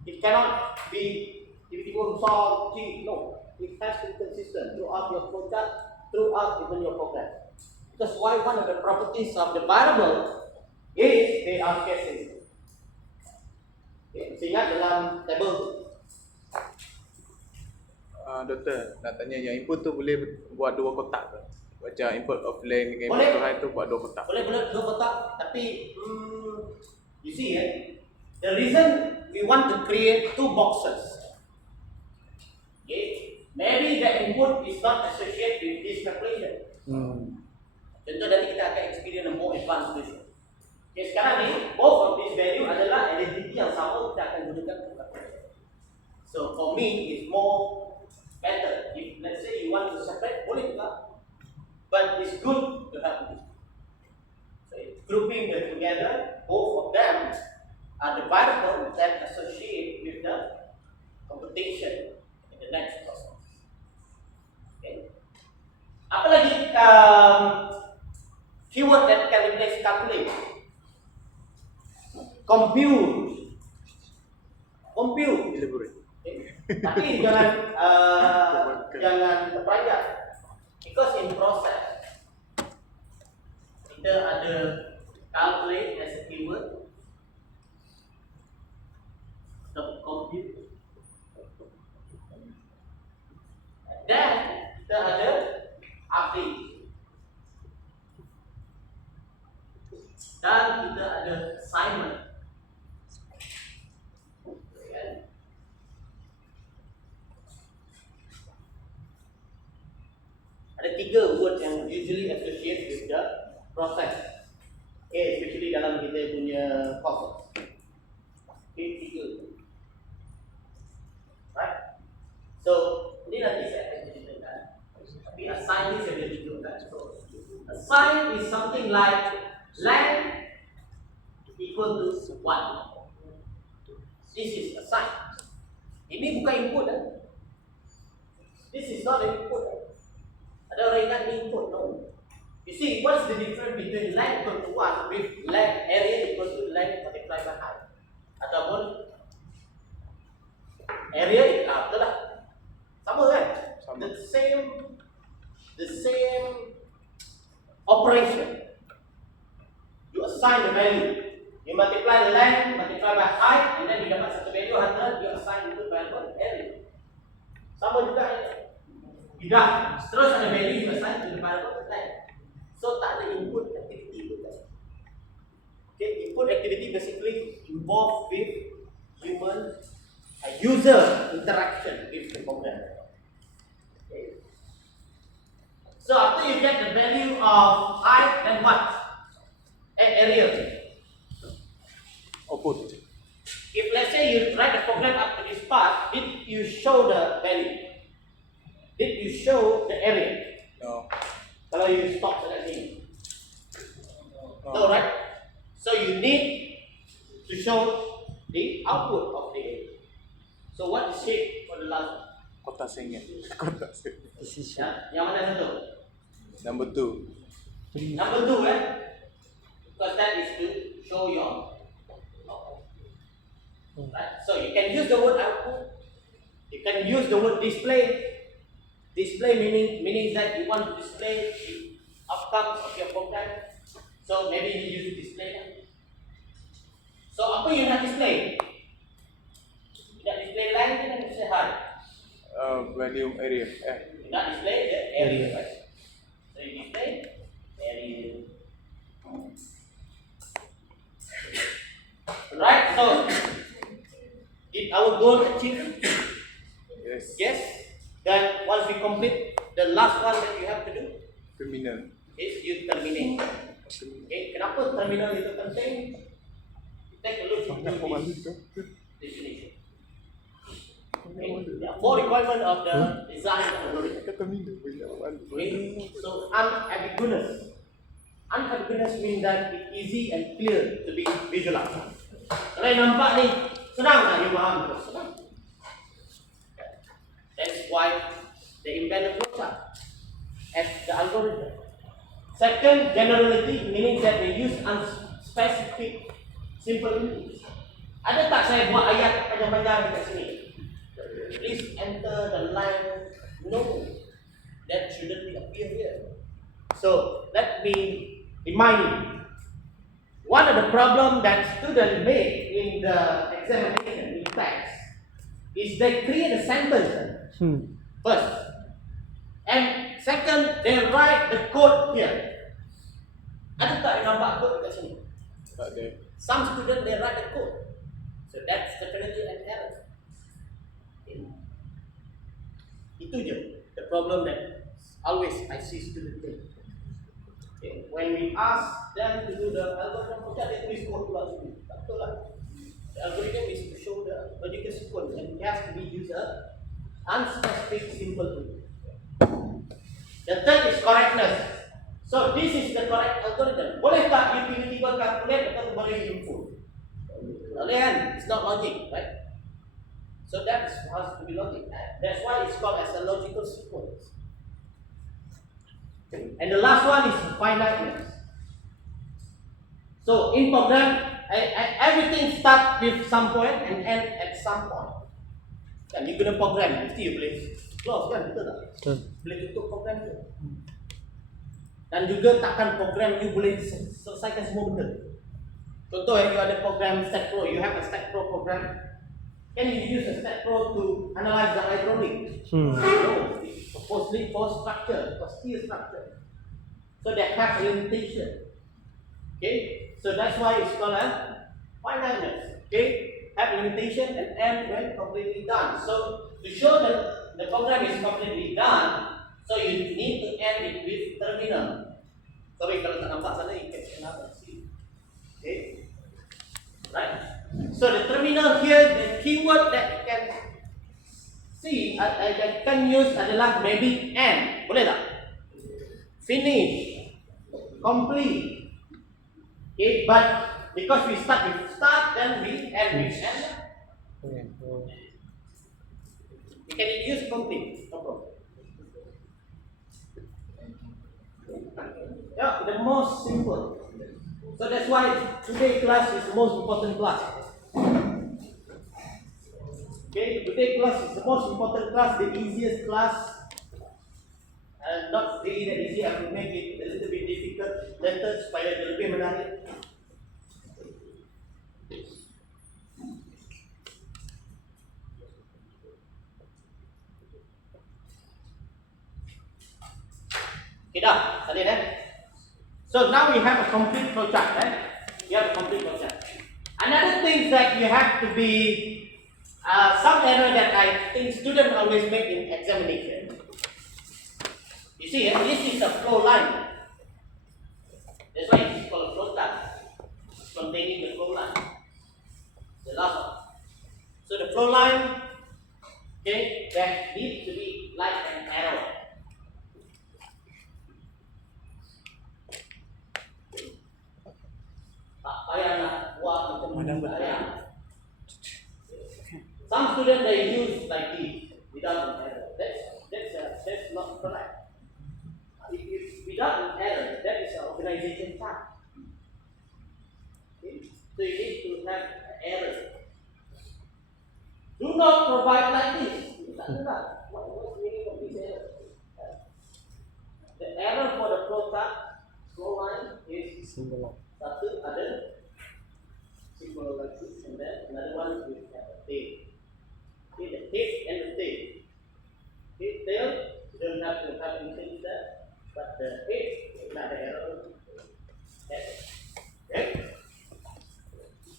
It cannot be tiba-tiba besar, kecil. No, it has to be consistent throughout your flowchart, throughout even your program. Because why one of the properties of the variable is they are cases. Okay, ingat dalam table tu. Doktor, nak tanya yang input tu boleh buat dua kotak ke? Macam input of length dengan Boleh. input of height tu buat dua kotak. Boleh dua kotak, tapi you see the reason we want to create two boxes. Okay, maybe the input is not associated with this calculation. Contoh nanti kita akan experience a more advanced version. Okay, sekarang ni both of this value adalah identity yang sama kita akan gunakan untuk calculation. So for me it's more better. If let's say you want to separate, boleh juga. But it's good to have this. So grouping them together, both of them are the variables that associate with the computation in the next process. Okay. Apa lagi keyword that can replace calculate? Compute. Elaborate. Okay. Tapi jangan terperanjat. Because in process kita ada calculate as a keyword, the compute, and then kita ada update, dan kita ada assignment. Okay. Ada tiga word yang usually associated with the process. Okay, especially dalam kita punya courses. Okay, tiga. Right? So, ini nanti saya akan ceritakan. Tapi assign ni saya boleh tunjukkan. So, assign is something like length equal to 1. This is assign. Ini bukan input. This is not input. Ada orang ingat ni input? No. You see, what's the difference between length equal to 1 with length area equal to length multiplied by height? Ataupun area betul lah. Sama kan? Sama. The same operation. You assign the value. You multiply the length, multiply by height, and then you dapat satu value 100, you assign itu variable area. Sama juga ini. Tidak, terus ada value you assign to the variable length. So tak ada input activity juga. Okay, input activity basically involved with human user interaction with the program. Okay. So after you get the value of height, then what? Area. Output. If let's say you write the program up to this part, did you show the value? Did you show the area? No. Kalau you stop selecting. No, right? So you need to show the output of the area. So what is shape for the last one? Kotak sengit. Kotak sengit. Decision. Yang mana satu? Number 2. Number 2, because that is to show your output. Right? So you can use the word output. You can use the word display. Display meaning that you want to display the outcomes of your program. So maybe you use display. So apa you nak display? You nak display length, you nak display height. Value area. You nak display the area, right? So you display area. Right. So did our goal achieved? Yes. Yes. Then once we complete, the last one that you have to do Terminal. is you terminate. Okay, kenapa terminal itu penting? Take a look Banyak into pemalu this tu. definition. Okay. There are 4 requirements of the design algorithm. Kata mina banyak pemalu. Okay. So unambiguous. Unambiguous means that it's easy and clear to be visualized. Kalau yang nampak ni senang tak you faham? Senang. That's why they invent the flowchart as the algorithm. Second, generality meaning that they use unspecific simple units. Ada tak saya buat ayat panjang-panjang dekat sini? Please enter the line. No, that shouldn't be appear here. So let me remind you. One of the problems that students make in the examination in text is they create a sentence first, and second they write the code here. Ada tak yang nampak code dekat sini? Tak ada. Some students they write the code, so that's definitely an error. Okay. Itu je the problem that always I see students take. Okay. When we ask them to do the algorithm, they tulis code pula sini. Tak betul lah. The algorithm is to show the logical sequence and it has to be used a unspecific simple tool. The third is correctness. So this is the correct algorithm. Boleh tak you tiba-tiba calculate atau boleh input? Boleh kan? It's not logic, right? So that has to be logic. That's why it's called as a logical sequence. And the last one is finiteness. So in program, everything starts with some point and end at some point. Kan you guna program, mesti you boleh close kan, betul tak? Betul. Boleh tutup program tu. Dan juga takkan program you boleh selesaikan semua benda. Contoh you ada program Stat Pro, you have a Stat Pro program. Can you use a Stat Pro to analyze the hydraulic? No, it's supposedly for structure, for steel structure. So they have a limitation. Okay, so that's why it's called a finiteness. Okay, have limitation and end when completely done. So to show that the program is completely done, so you need to end it with terminal. Sorry kalau tak nampak sana, you can see. Okay, right. So the terminal here, the keyword that you can see, that can use adalah maybe end. Boleh tak? Finish, complete. Okay, but because we start with start, then we end with end. You can use complete, no problem. Yeah, the most simple. So that's why today class is the most important class. Okay, today class is the most important class, the easiest class. And not really that easy, I will make it a little bit difficult later supaya lebih menarik. Okay, dah, tadi dah. So now we have a complete flowchart, right? We have a complete flowchart. Another thing that you have to be some error that I think students always make in examination. You see, this is a flow line. That's why it's called a flowchart, containing the flow line. The last one. So the flow line, okay, that needs to be like an arrow. Some students they use like this without an error. That's not correct. If without an error, that is an organization chart. Okay? So you need to have an error. Do not provide like this. What's the meaning of this error? The error for the flow line is Single. satu ada symbol like this, and then another one will have a tail. Okay, the tail and the tail. Okay, tail you don't have to have anything there, but the head is not the error. Okay.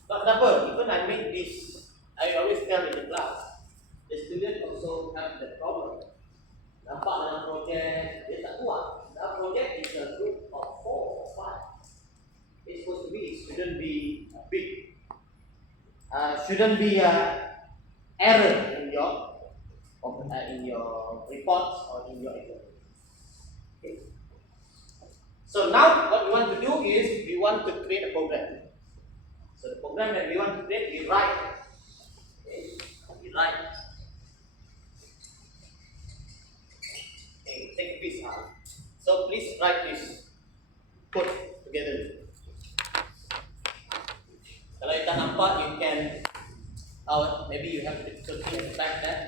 But kenapa? Even I made this, I always tell in the class, the student also have the problem. Nampak dalam projek dia tak kuat. Dalam projek is a group of 4 or 5. It's supposed to be, it shouldn't be big. shouldn't be a error in your reports or in your exam. Okay. So now what we want to do is we want to create a program. So the program that we want to create, we write. Okay. We write. Okay, take this out. So please write this code together. Kalau you tak nampak, you can maybe you have difficulty at the type that.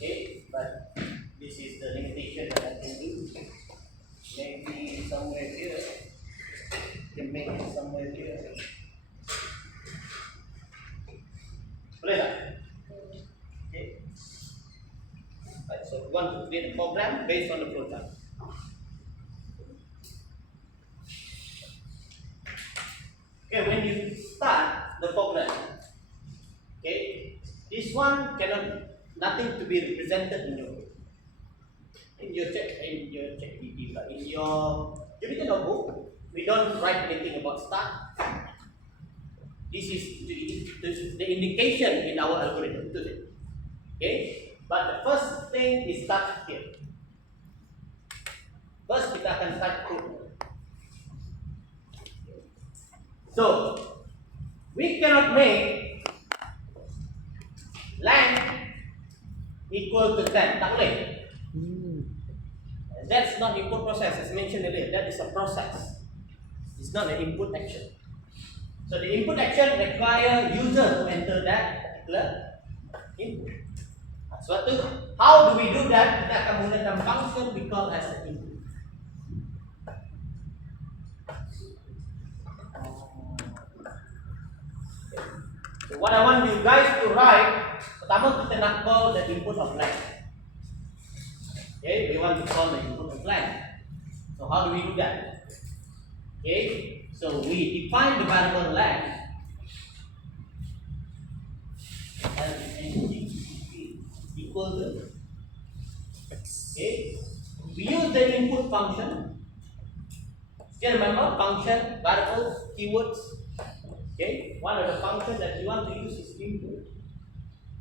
Okay, but this is the limitation that I can do. Maybe somewhere here. You can make it somewhere here. Boleh tak? Okay. Right, so we want to create a program based on the flowchart. Okay, when you start the program, okay, this one nothing to be represented in your check DD, but in your written notebook, we don't write anything about start. This is the indication in our algorithm today. Okay, but the first thing is start here. First kita akan start code. So we cannot make length equal to 10. Tak boleh. That's not input process as mentioned earlier. That is a process. It's not an input action. So the input action require user to enter that particular input. So how do we do that? Kita akan menggunakan function we call as an input. So what I want you guys to write, pertama kita nak call the input of length. Okay, we want to call the input of length. So how do we do that? Okay, so we define the variable length as equal to okay. We use the input function. Still remember function, variables, keywords. Okay, one of the functions that you want to use is input,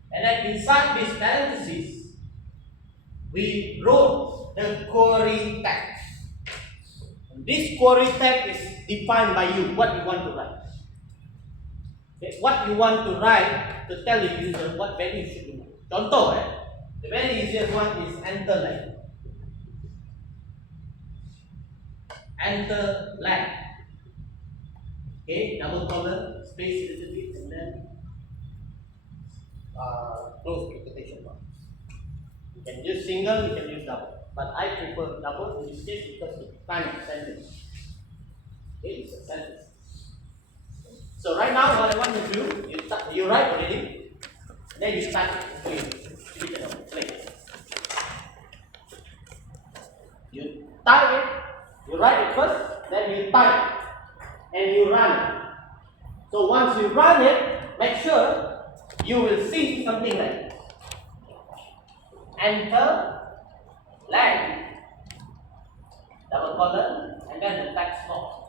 and then inside this parentheses, we wrote the query tag. And this query tag is defined by you. What you want to write. Okay, what you want to write to tell the user what value should be. Contoh, the very easiest one is enter line. Enter line. Okay, double colon, space a little bit, and then close the quotation mark. You can use single, you can use double, but I prefer double in this case because it's kind of sentence. Okay, it's a sentence. So right now, what I want you to do, you write already, and then you start doing it. You type it, you write it first, then you type, and you run it. So once you run it, make sure you will see something like enter length, double colon, and then the text box.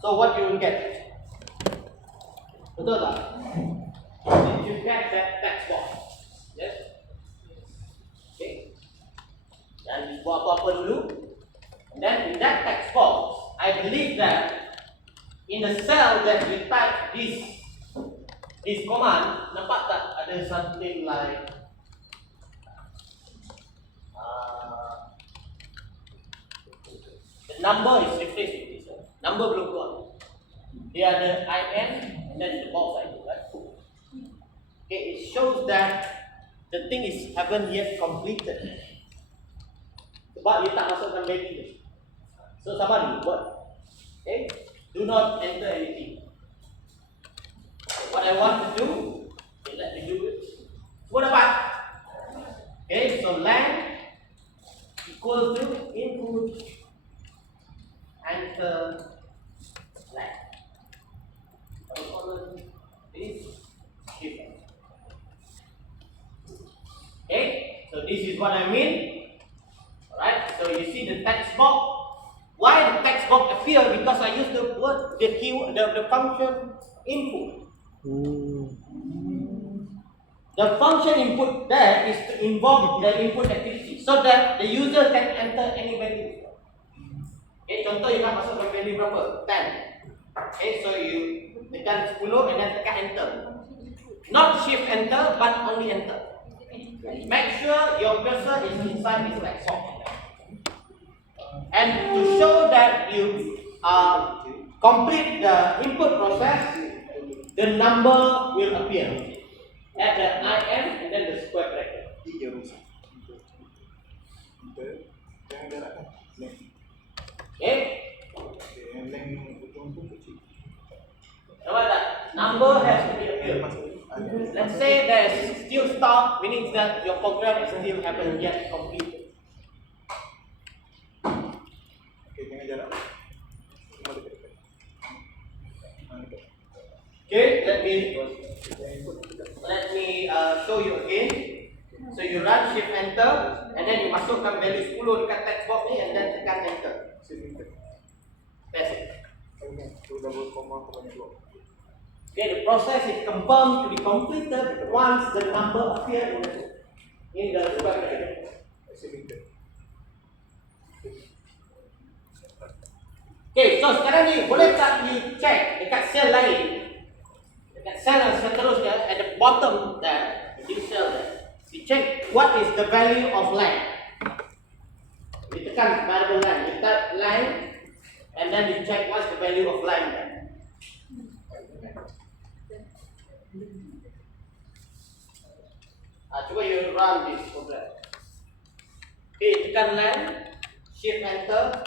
So what you will get? Betul tak? You get that text box. Yes? Okay. Dan buat apa-apa dulu. And then in that text box, I believe that in the cell that we type this command, nampak tak ada something like the number is replaced with this. Number belum keluar. Dia ada IN and then the box ID, right? Okay, it shows that the thing haven't yet completed. Sebab dia tak masukkan value. So sama ni buat. Okay, do not enter anything. What I want to do, okay, let me do it. What about? Okay, so length equal to input enter this is what I mean. Alright, so you see the text box. Why the text box appear? Because I use the word, the keyword, the function input. The function input there is to invoke the input activity so that the user can enter any value. Okay, contoh you nak masukkan value berapa? 10. Okay, so you tekan 10 and then tekan enter. Not shift enter, but only enter. Make sure your cursor is inside this text box. And to show that you complete the input process, the number will appear at the IM and then the square bracket. Okay? Now that number has to be appeared. Let's say there's still stop, meaning that your program is still haven't yet completed. Okay, let me show you again. So you run shift enter and then you masukkan value 10 dekat text box ni and then tekan enter. That's it. Okay, the process is confirmed to be completed once the number appears in the square bracket. Okay, so sekarang ni boleh tak you check dekat cell lain, dekat cell yang seterusnya at the bottom there, the cell there, you check what is the value of line. You tekan variable line, you type line, and then you check what's the value of line there. Cuba you run this program. Okay, tekan line, shift enter.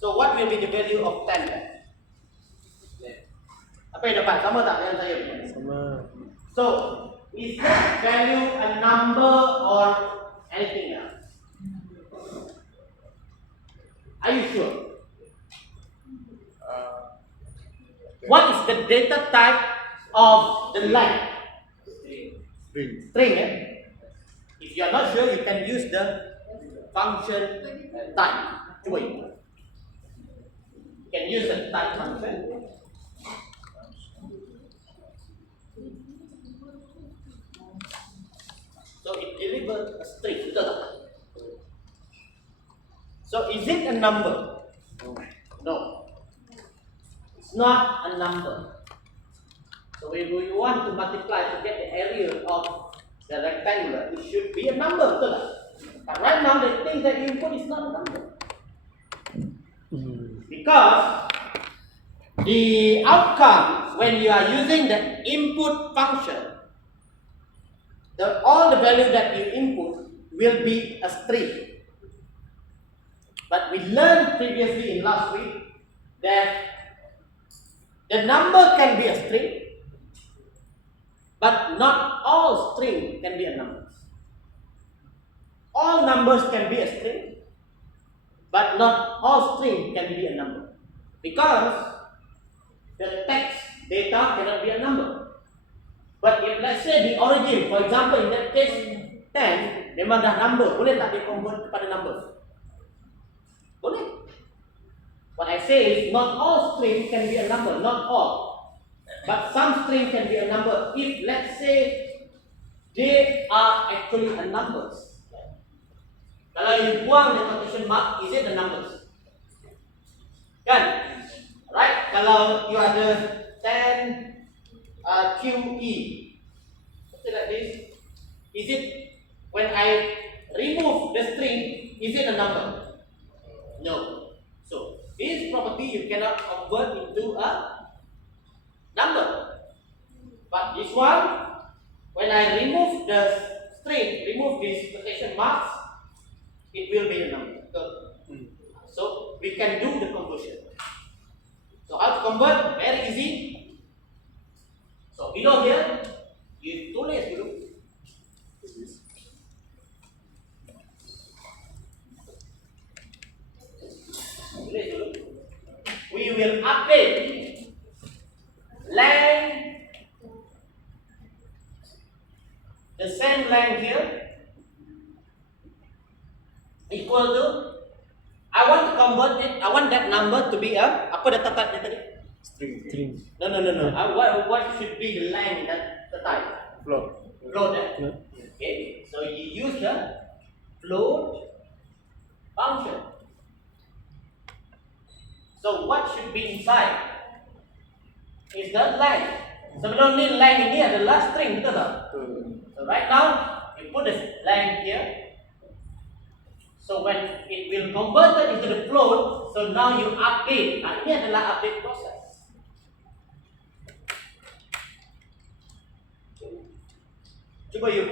So what will be the value of 10 then? Apa yang dapat? Sama tak dengan saya? Sama. So, is that value a number or anything else? Are you sure? What is the data type of the line? String. If you are not sure, you can use the function type. Cuba you. You can use the type function. So it delivers a string, betul tak? So is it a number? No. It's not a number. So if we want to multiply to get the area of the rectangular, it should be a number, betul tak? But right now the thing that you input is not a number. Because the outcome when you are using the input function, all the value that you input will be a string. But we learned previously in last week that the number can be a string, but not all string can be a number. All numbers can be a string, but not all string can be a number. Because the text data cannot be a number. But if let's say the origin, for example in that case 10 memang dah number, boleh tak di convert kepada number? Boleh. What I say is not all string can be a number, not all. But some string can be a number if let's say they are actually a numbers. Kalau you buang the quotation mark, is it the numbers? Kan? Right? Kalau you ada 10 QE, something like this, is it when I remove the string, is it a number? No. So this property you cannot convert into a number. But this one, when I remove the string, remove these quotation marks, it will be a number. So we can do the conversion. So how to convert? Very easy. So below here, you tulis dulu. Tulis dulu. We will update length, the same length here, equal to, I want to convert it, I want that number to be a, apa data type dia tadi? String. No. What should be the length that the type? Float. Float. Float. Okay, so you use the float function. So what should be inside is the length. Sebelum ni length ini adalah string, betul tak? So right now you put the length here. So when it will convert it into the float, so now you update. Nah, ini adalah update process. Cuba you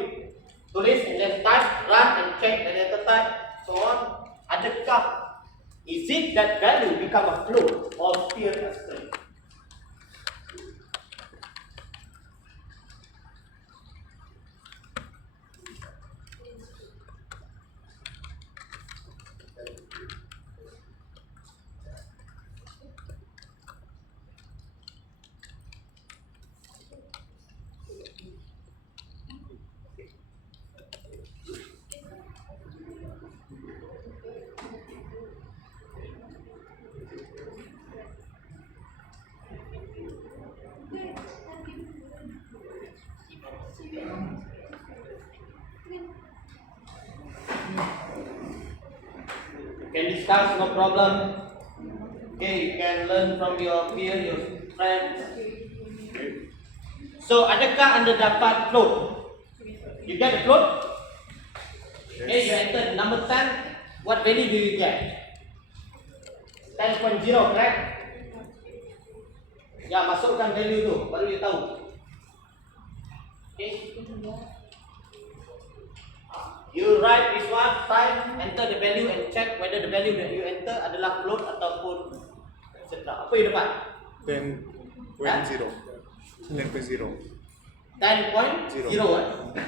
tulis and then type, run and check the data type, so on. Adakah is it that value become a float or still a string? You can discuss, no problem. Okay, you can learn from your peer, your friends. So, adakah anda dapat float? You get a float? Okay, you enter number 10. What value do you get? 10.0, correct? Ya, masukkan value tu, baru you tahu. Okay. You write this one, type, enter the value and check whether the value that you enter adalah float ataupun etc. Apa you dapat? 10.0. 10.0. 10.0.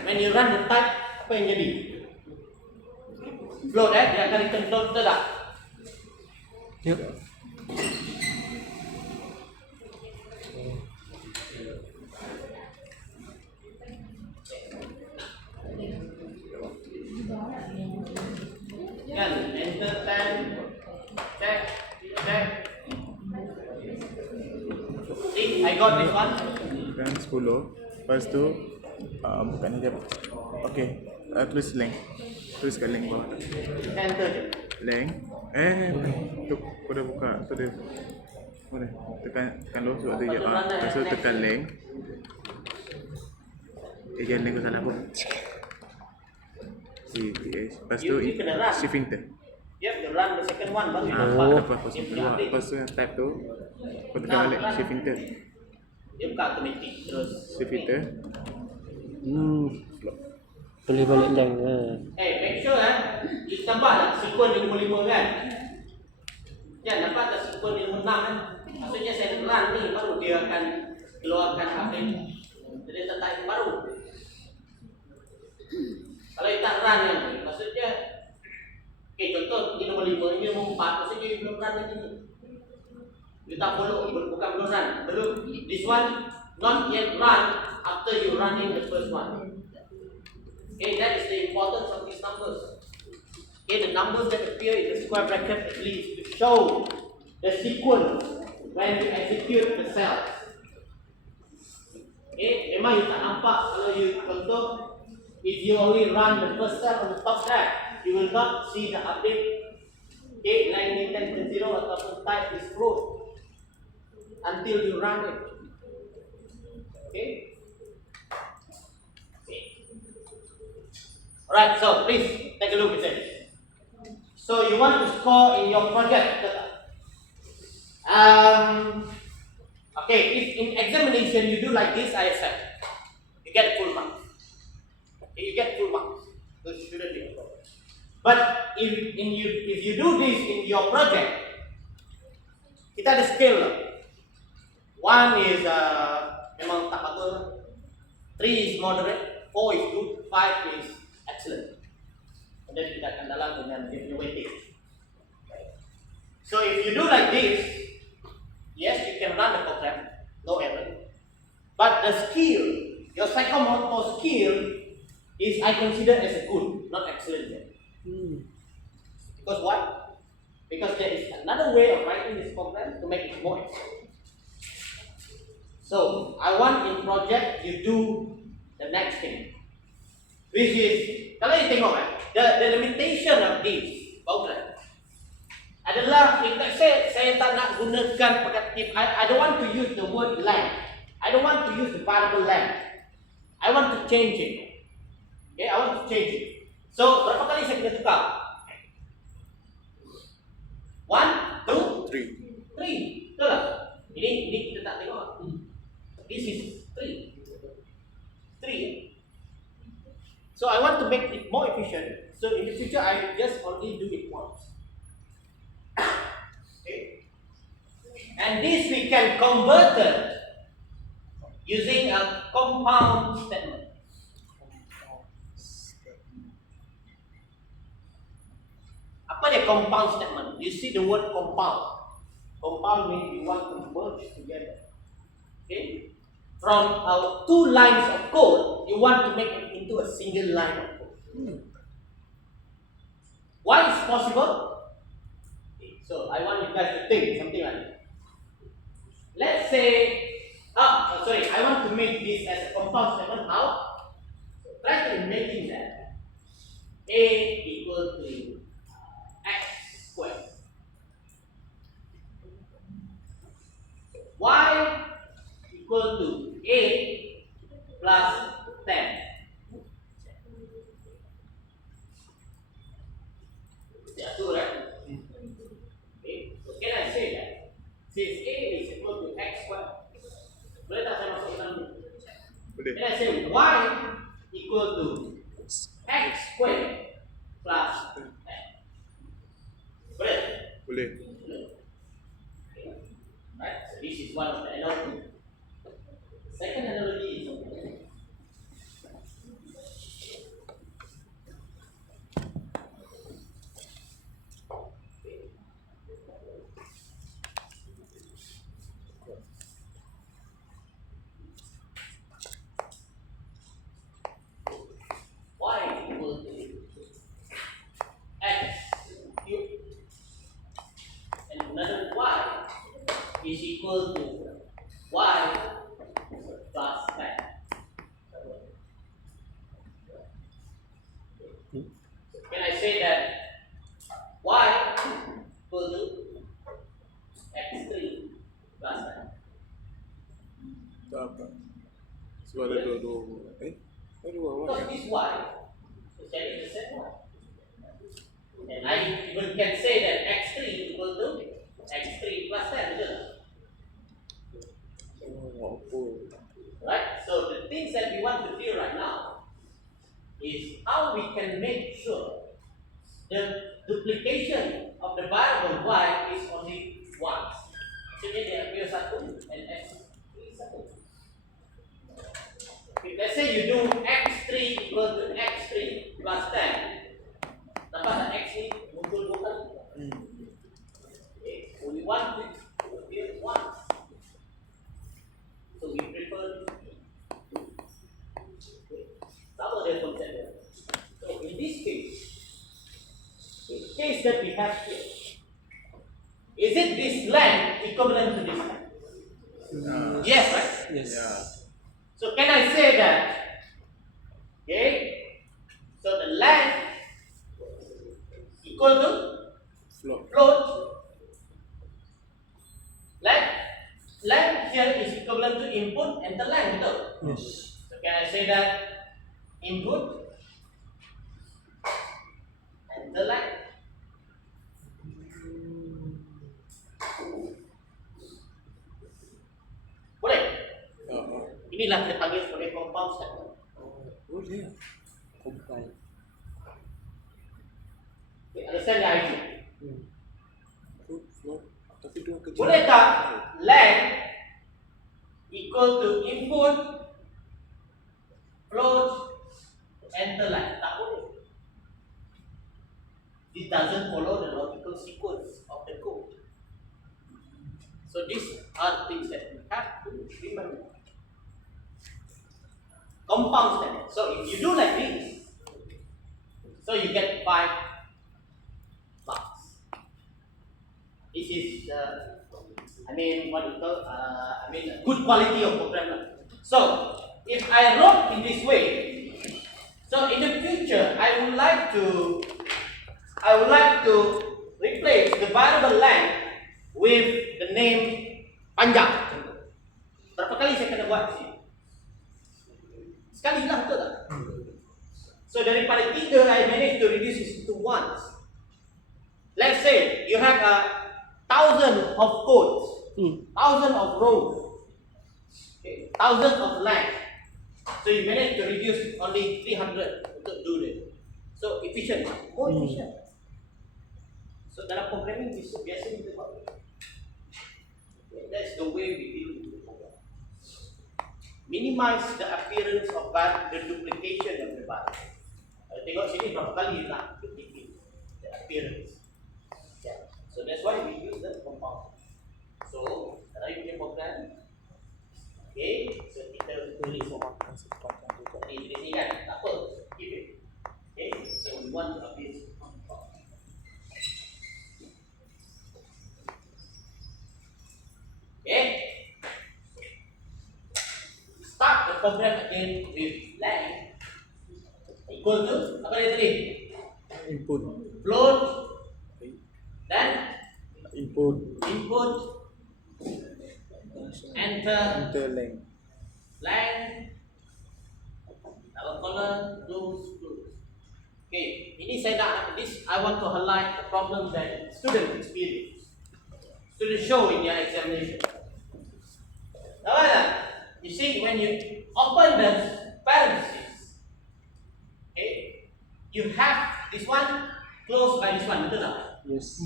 When you run the type, apa yang jadi? Float dia akan return float, betul tak? Yep. Kan, enter 10, check. See, I got this one. Dan 10. Lepas tu bukan dia. Okey, tulis length. Tuliskan length bawah. Enter je. Length. Tu kau dah buka. Tu dia. Boleh. Tekan low sebab tu je. Lepas tu tekan length. Jangan length kau salah pun. Lepas tu You kena run. shift enter. Yep, you run the second one baru you dapat. Lepas tu yang type tu kau tekan balik shift enter. Dia buka automatic terus. Shift enter. Boleh balik length. Make sure you nampak tak sequence di nombor 5 kan? Jangan nampak tak sequence di nombor 6 kan? Maksudnya saya run ni baru dia akan keluarkan update. Jadi type baru. Kalau you tak run yang ni, maksudnya contoh di nombor 5 ini nombor 4, maksudnya you belum run lagi ni. You tak follow, bukan belum run. Belum. This one not yet run after you running the first one. Okay, that is the importance of these numbers. Okay, the numbers that appear in the square bracket at least to show the sequence when you execute the cells. Okay, memang you tak nampak kalau you contoh, if you only run the first cell on the top there, you will not see the update. Okay, line ini 10.0 ataupun type is float until you run it. Okay. Alright, so please take a look at this. So you want to score in your project. Okay, if in examination you do like this, I accept. You get full marks. Okay, you get full marks. So it shouldn't be a problem. But if you do this in your project, kita ada scale lah. 1 is memang tak bagus. 3 is moderate, 4 is good, 5 is excellent. And then kita akan dalam dengan dia punya weighting. So if you do like this, yes, you can run the program, no error. But the skill, your psychomotor skill, is I consider as a good, not excellent yet. Because what? Because there is another way of writing this program to make it more efficient. So I want in project you do the next thing, which is kalau you tengok the limitation of this program adalah if let's say saya tak nak gunakan if I don't want to use the word length, I don't want to use the variable length, I want to change it. Okay, I want to change it. So berapa kali saya kena tukar? 1, 2, 3. Betul tak? Ini kita tak tengok. This is 3. So I want to make it more efficient. So in the future I just only do it once. Okay. And this we can convert it using a compound statement. Apa dia compound statement? You see the word compound. Compound means you want to merge together. Okay? From our 2 lines of code, you want to make it into a single line of code. Why is possible? Okay, so I want you guys to think something like that. Let's say, I want to make this as a compound statement. How? Try to imagine that A equal to x squared. Y equal to A plus 10. Yeah, true, right? Okay. So can I say that since A is equal to x squared, boleh tak saya masuk dalam ni? Boleh. Can I say Y equal to x squared plus 10? Boleh? Boleh. Right? So this is one of the analogy. Second analogy is y equal to x cubed, and another y is equal to y plus 10. Can I say that y equal to x3 plus 10? Tak apa. Sebab ada dua-dua. Dua Because this y is carrying the same y. And I even can say that x3 equal to x3 plus 10, betul tak? Right? So the things that we want to do right now is how we can make sure the duplication of the variable y is only once. Maksudnya dia ambil satu and x3 satu. If let's say you do x3 equal to x3 plus 10, dapat tak x ni muncul dua kali? Okay, so we want it to appear once. So we prefer sama dengan konsep dia. So in this case, the case that we have here, is it this length equivalent to this length? Yes, right? Yes. Yeah. So can I say that? Okay. So the length equal to float. Length here is equivalent to input and the length, betul? Yes. So can I say that input and the length? Boleh? Inilah kita panggil sebagai compound statement. Boleh. Compile. Okay, understand the idea? Tapi dua kecil. Boleh tak length equal to input, float, and the length? Tak boleh. It doesn't follow the logical sequence of the code. So these are things that we have to remember. Compound statement. So if you do like this, so you get 5 marks. this is I mean what you call good quality of program. So if I wrote in this way, so in the future I would like to replace the variable length with the name panjang. Berapa kali saya kena buat sini? Sekali lah, betul tak? So daripada 3 I managed to reduce it to once. Let's say you have 1,000 of codes, 1,000 of rows, okay, 1,000 of lines. So you manage to reduce only 300 untuk do this. So efficient, more efficient. So dalam programming biasa kita buat. Okay, that's the way we deal with the program. Minimize the appearance of the duplication of the variable. Tengok sini berapa kali nak duplicate the appearance. Yeah. So that's why we use the compound. So dalam punya program, okay, so kita tulis ini kan, tak apa, keep it. Okay, so we want to appear compound. Okay, start the program again with length equal to apa dia tadi? Input. Float dan Input. Enter length. double colon close. Okay, ini saya nak this I want to highlight the problem that student experience. Students show in their examination. Now you see when you open the parentheses, okay, you have this one closed by this one, betul tak? Yes.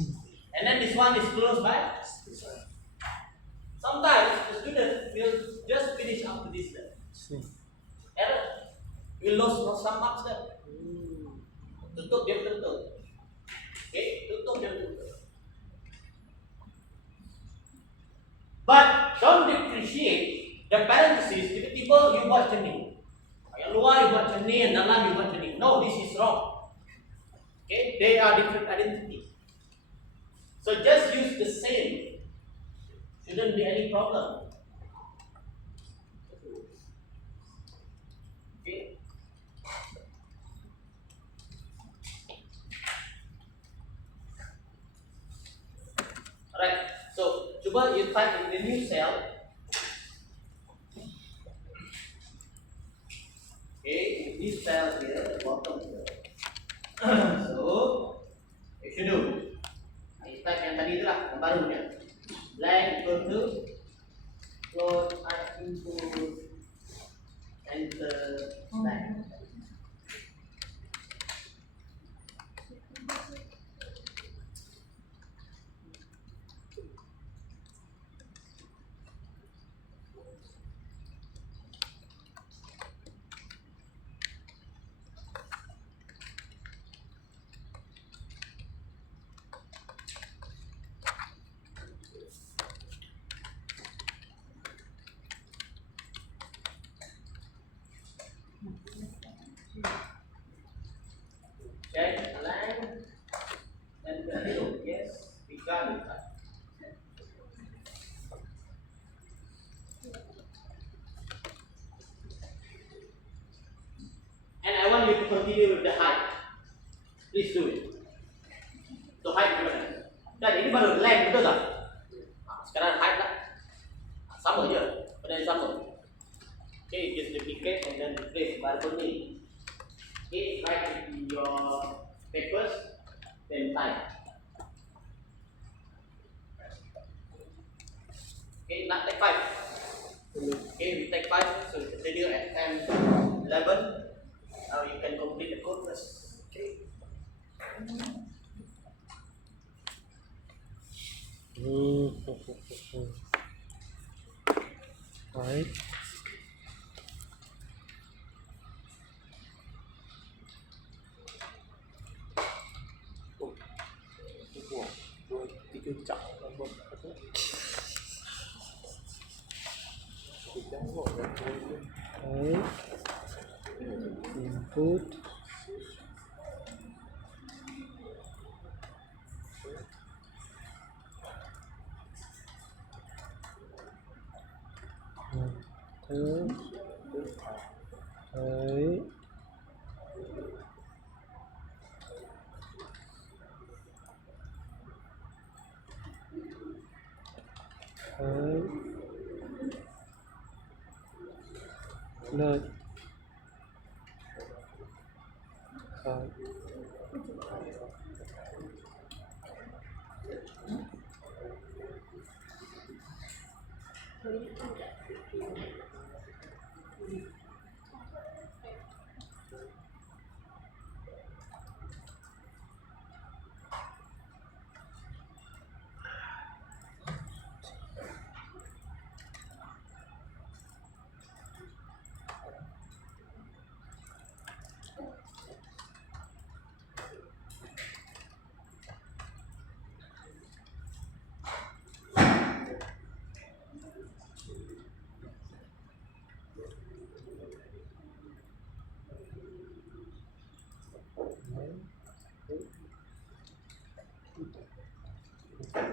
And then this one is closed by this one. Sometimes the student will just finish up to this level. Error. You lose some marks there. Tutup dia betul. Okay, tutup dia betul. But don't depreciate the parentheses. Tiba-tiba you buat macam ni. Yang luar you buat macam ni, yang dalam you buat macam ni. No, this is wrong. Okay, they are different identity. So just use the same. Shouldn't be any problem. Okay. Alright. So cuba you type in the new cell. Okay, this cell here, the bottom here. So you should do. I type yang tadi tu lah, yang baru ni. Line equal to float input enter line. Check line and value. Yes, we got it. And I want you to continue with the height. Please do it. So height gimana? Dan ini baru length, betul tak? Sekarang height lah. Sama je, benda yang sama. Okay, just duplicate and then replace variable ni. Okay, write in your papers, then type. Okay, not take 5. Okay, we take 5, so continue at M11. Now you can complete the code first. Okay. Right. Right. Input. Đấy. Đấy. Lên. Rồi.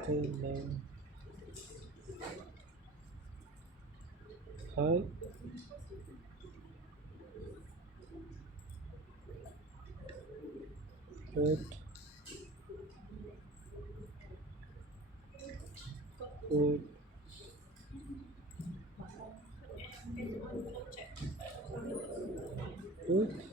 Trên lên. Đấy. Good. Good. Good.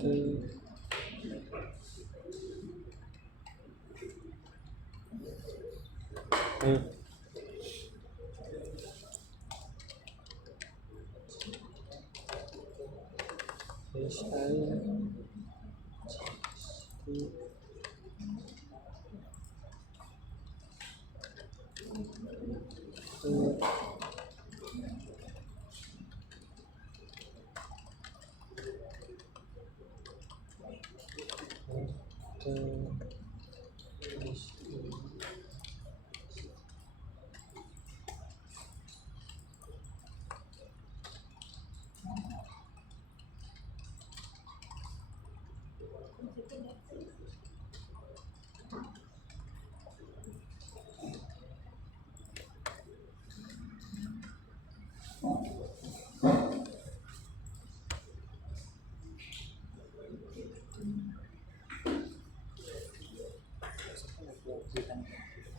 Two. Yes, yeah.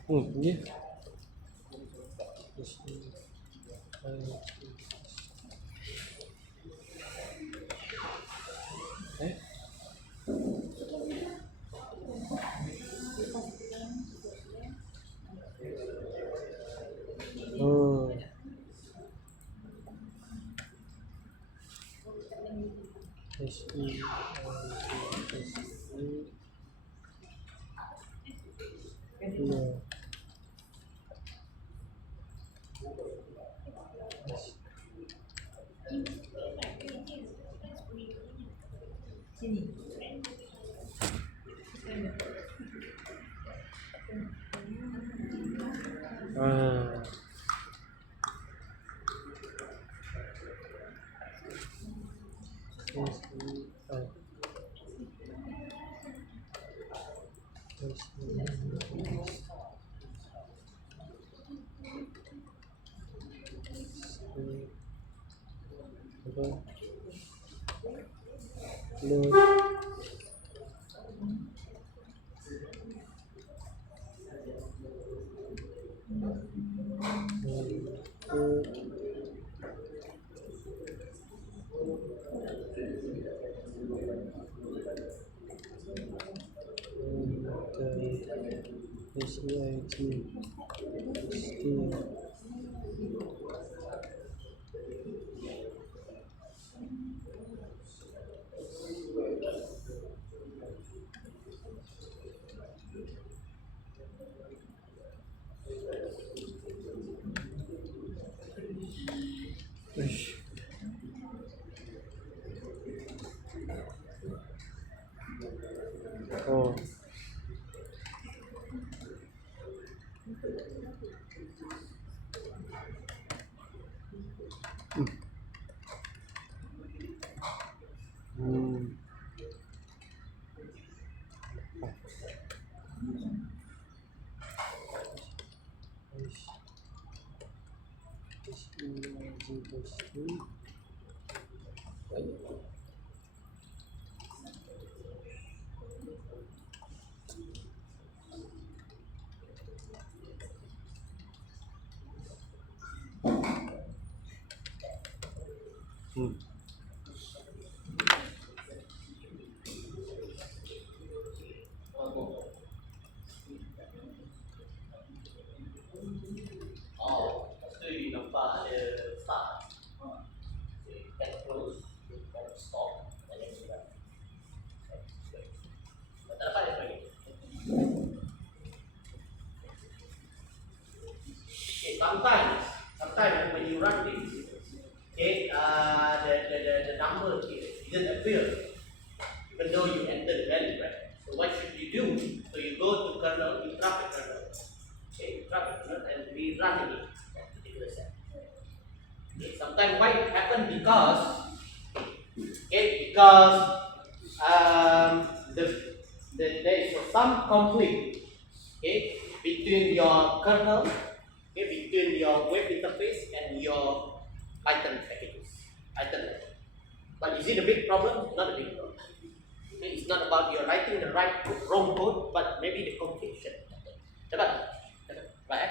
Oh. Yeah. Ah. Oh. Oh, lepas tu you nampak ada start. You can close, you can stop, and then you run. Tak dapat dia bagi. Okay, sometimes when you run this, okay, the number here didn't appear, even though you enter the value, right? So what should you do? So you go to kernel, interrupt the kernel, okay, interrupt the kernel, and rerun it that particular set. Okay, sometimes why it happen because, there is some conflict, okay, between your kernel, okay, between your web interface and your Python packages, Python level. But is it a big problem? Not a big problem. Okay, it's not about you're writing the wrong code, but maybe the confusion. Right?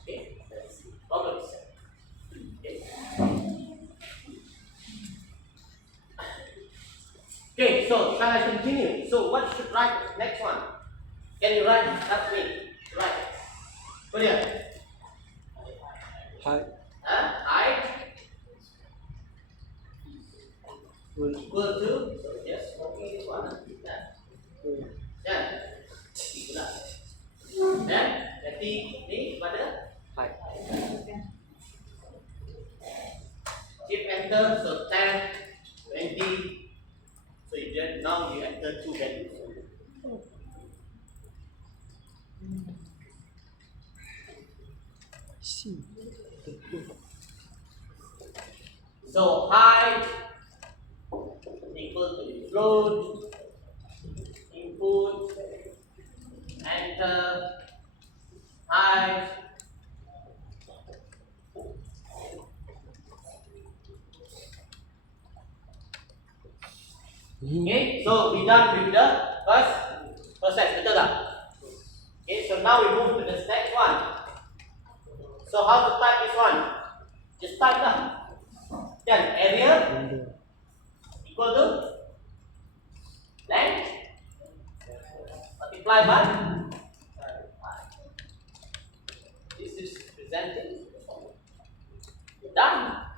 Okay, that's the problem is set. Okay. Okay, so shall I continue? So what should write next one? Can you write? Help me. Right. Put here. Height Height equal to, so just copy this one. Then nanti ni pada height. Shift enter, so 10, 20. So you just now you enter two values. So height equal to float, input, enter, height. Okay, so we done with the first process, betul tak? Okay, so now we move to the next one. So how to type this one? Just type lah. Then area equal to length multiply by this is presenting. Done.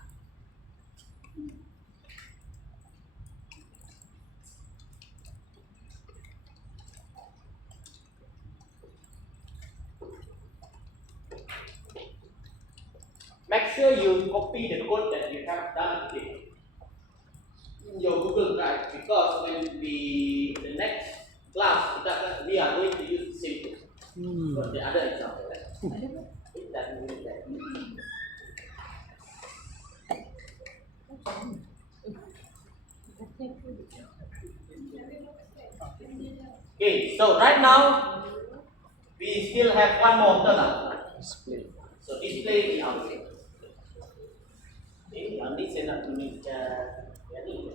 Make sure you copy the code that you have done today in your Google Drive, because when the next class we are going to use the same code for the other example. It doesn't mean that. Okay, so right now we still have one more display. So display the output. Okay, yang ni saya nak tunjukkan yang ni.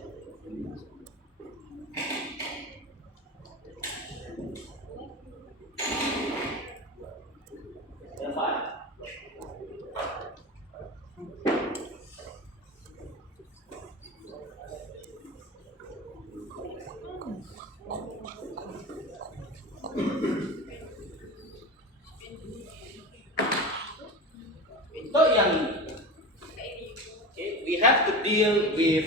Nampak? Untuk yang ini, okay, we have to deal with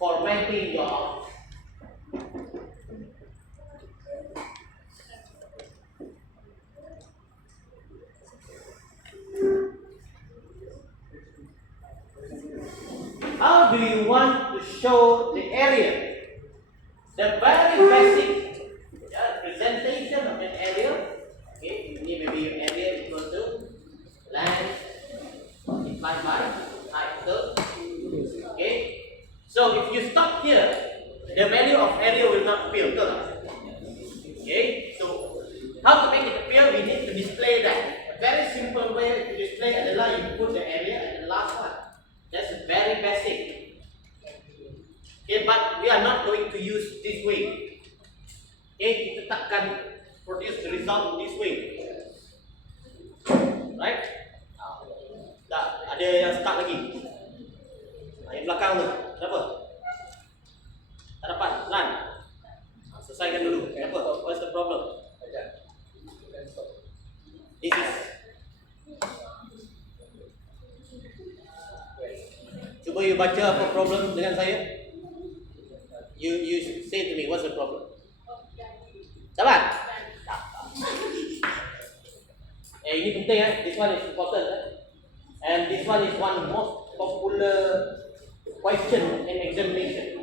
formatting your how do you want to show the area? The very basic presentation of an area. Okay, ini maybe your area equal to length multiplied by height. Okay, so if you stop here, the value of area will not appear. Okay, so how to make it appear? We need to display that. A very simple way to display at the adalah you put the area at the last one. That's very basic. Okay, but we are not going to use this way. Okay, kita takkan produce the result in this way. Right? Dah, ada yang start lagi. Yang belakang tu, kenapa? Tak dapat, run. Selesaikan dulu. Kenapa? What's the problem? This is. Cuba you baca apa problem dengan saya. You say to me what's the problem. Dapat? Ini penting This one is important And this one is one of the most popular question in examination.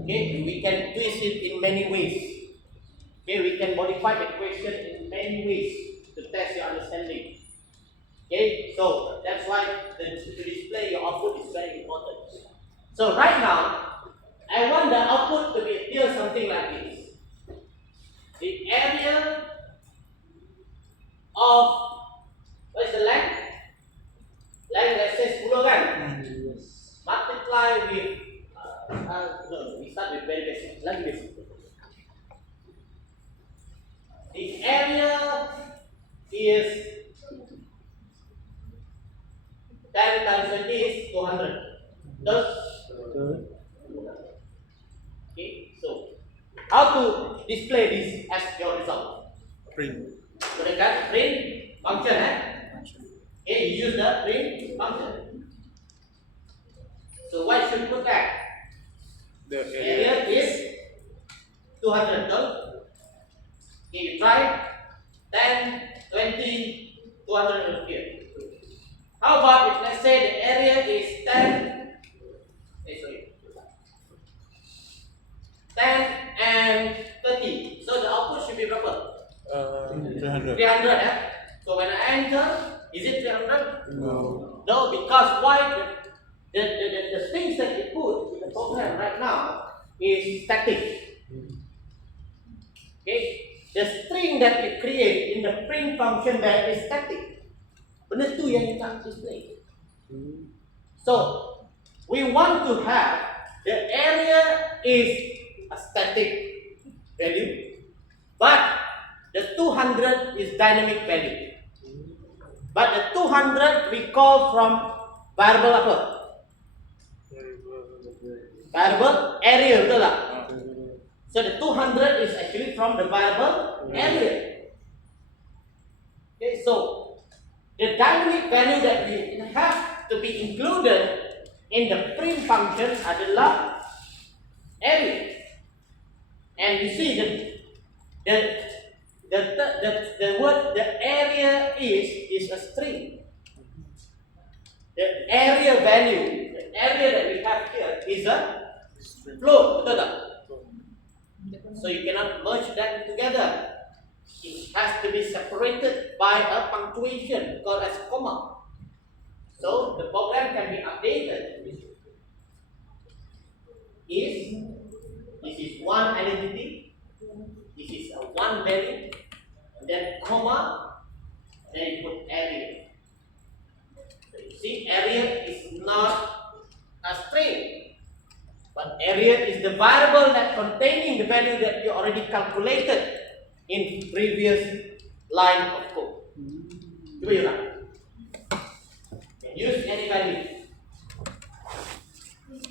Okay, we can twist it in many ways. Okay, we can modify the question in many ways to test your understanding. Okay, so that's why to display your output is very important. So right now, I want the output to be here something like this. The area of, what is the length? Length, let's say 10 kan? Multiply with, no, we start with very basic, lagi basic. The area is 10 times 20 is 200. Thus, okay, so how to display this as your result? Print. So they got print function, Okay, you use the print function. So what should put that? The Area is 200. Okay, you try 10, 20, 200 here. How about if let's say the area is 10, 10 and 30. So the output should be berapa? 300. 300. So when I enter, is it 300? No. No, because why? The things that you put in the program right now is static. Okay, the string that you create in the print function there is static. Benda tu yang you nak display. So we want to have the area is a static value, but the 200 is dynamic value. But the 200 we call from variable apa? Variable area, betul tak? So the 200 is actually from the variable area. Okay, so the dynamic value that we have to be included in the print function adalah area. And you see the word the area is a string. The area value, the area that we have here is a float, betul tak? So you cannot merge them together. It has to be separated by a punctuation called as comma. So the program can be updated. This is one identity, this is a one value, and then comma, then you put area. So you see, area is not a string, but area is the variable that containing the value that you already calculated in previous line of code. Cuba you run. Use any value.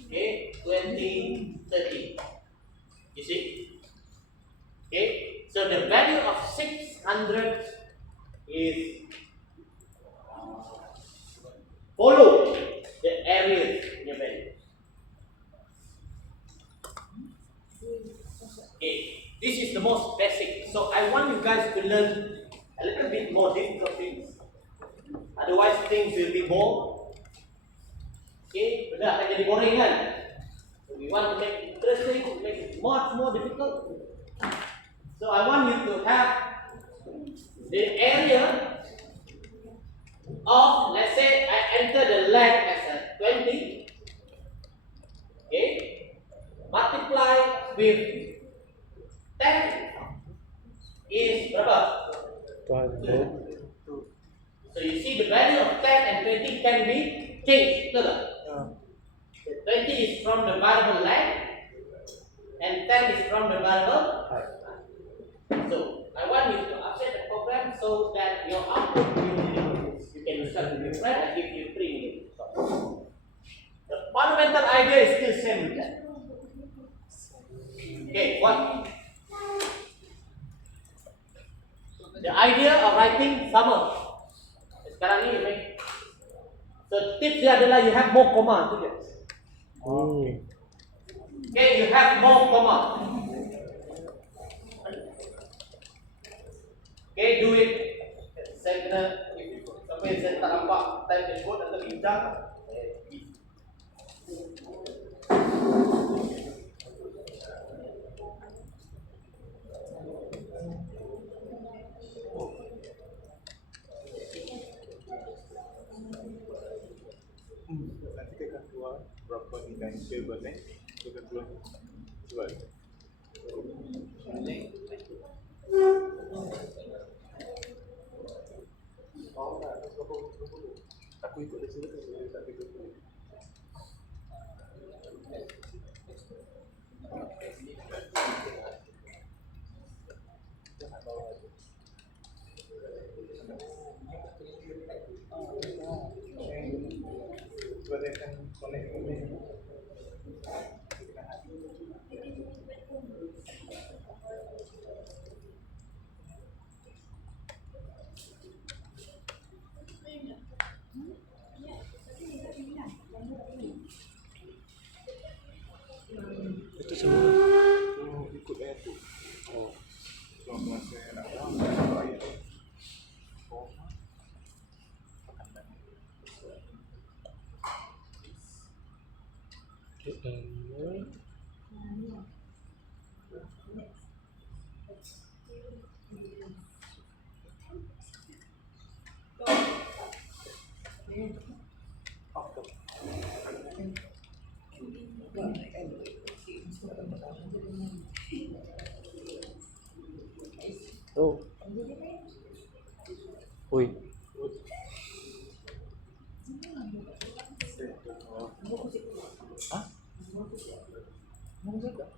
Okay, 20, 30. You see? Okay, so the value of 600 is follow the areas in your value. Okay, this is the most basic. So I want you guys to learn a little bit more difficult things. Otherwise things will be more. Okay, benda akan jadi boring kan? So we want to make it interesting, to make it much more difficult. So I want you to have the area of, let's say I enter the length as a 20. Okay, multiply with 10 is berapa? 200. So you see the value of 10 and 20 can be changed. Betul tak? The 20 is from the variable length and 10 is from the variable height. So I want you to update the program so that your output you can start with your friend and give you 3 minutes. The fundamental idea is still same with that. Okay, what? The idea of writing summer. Sekarang ni, so tips dia adalah you have more comma tu je. Okay, you have more comma. Okay, do it. Saya kena, sampai saya tak nampak type the code atau bincang. Nanti kita akan keluar berapa nilai table ni. Kita akan keluar sebab aku ikut dia sini saya tak ikut. Sebab dia akan connect ini. Itu semua. Oh, ikut ayat tu. Oh, so masa nak tahu ayat tu. Oh. Oi. Hah? Mau juga?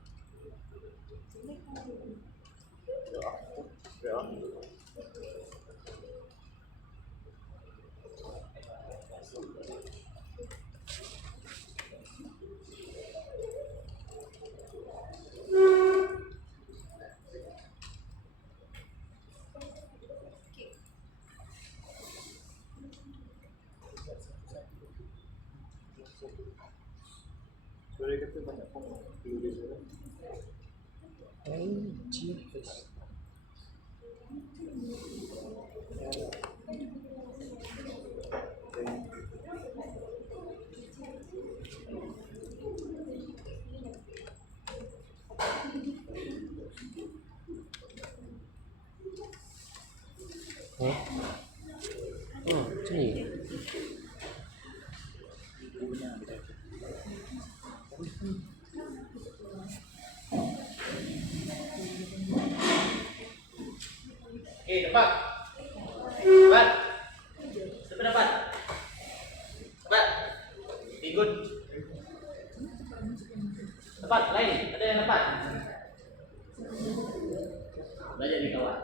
Ya. Boleh kata banyak pun perlu dia sekarang. Jesus. Hah? Oh, macam ni. Dapat. Dapat. Siapa dapat? Dapat. Okay, good. Dapat, lain. Ada yang dapat? Belajar ni kawan.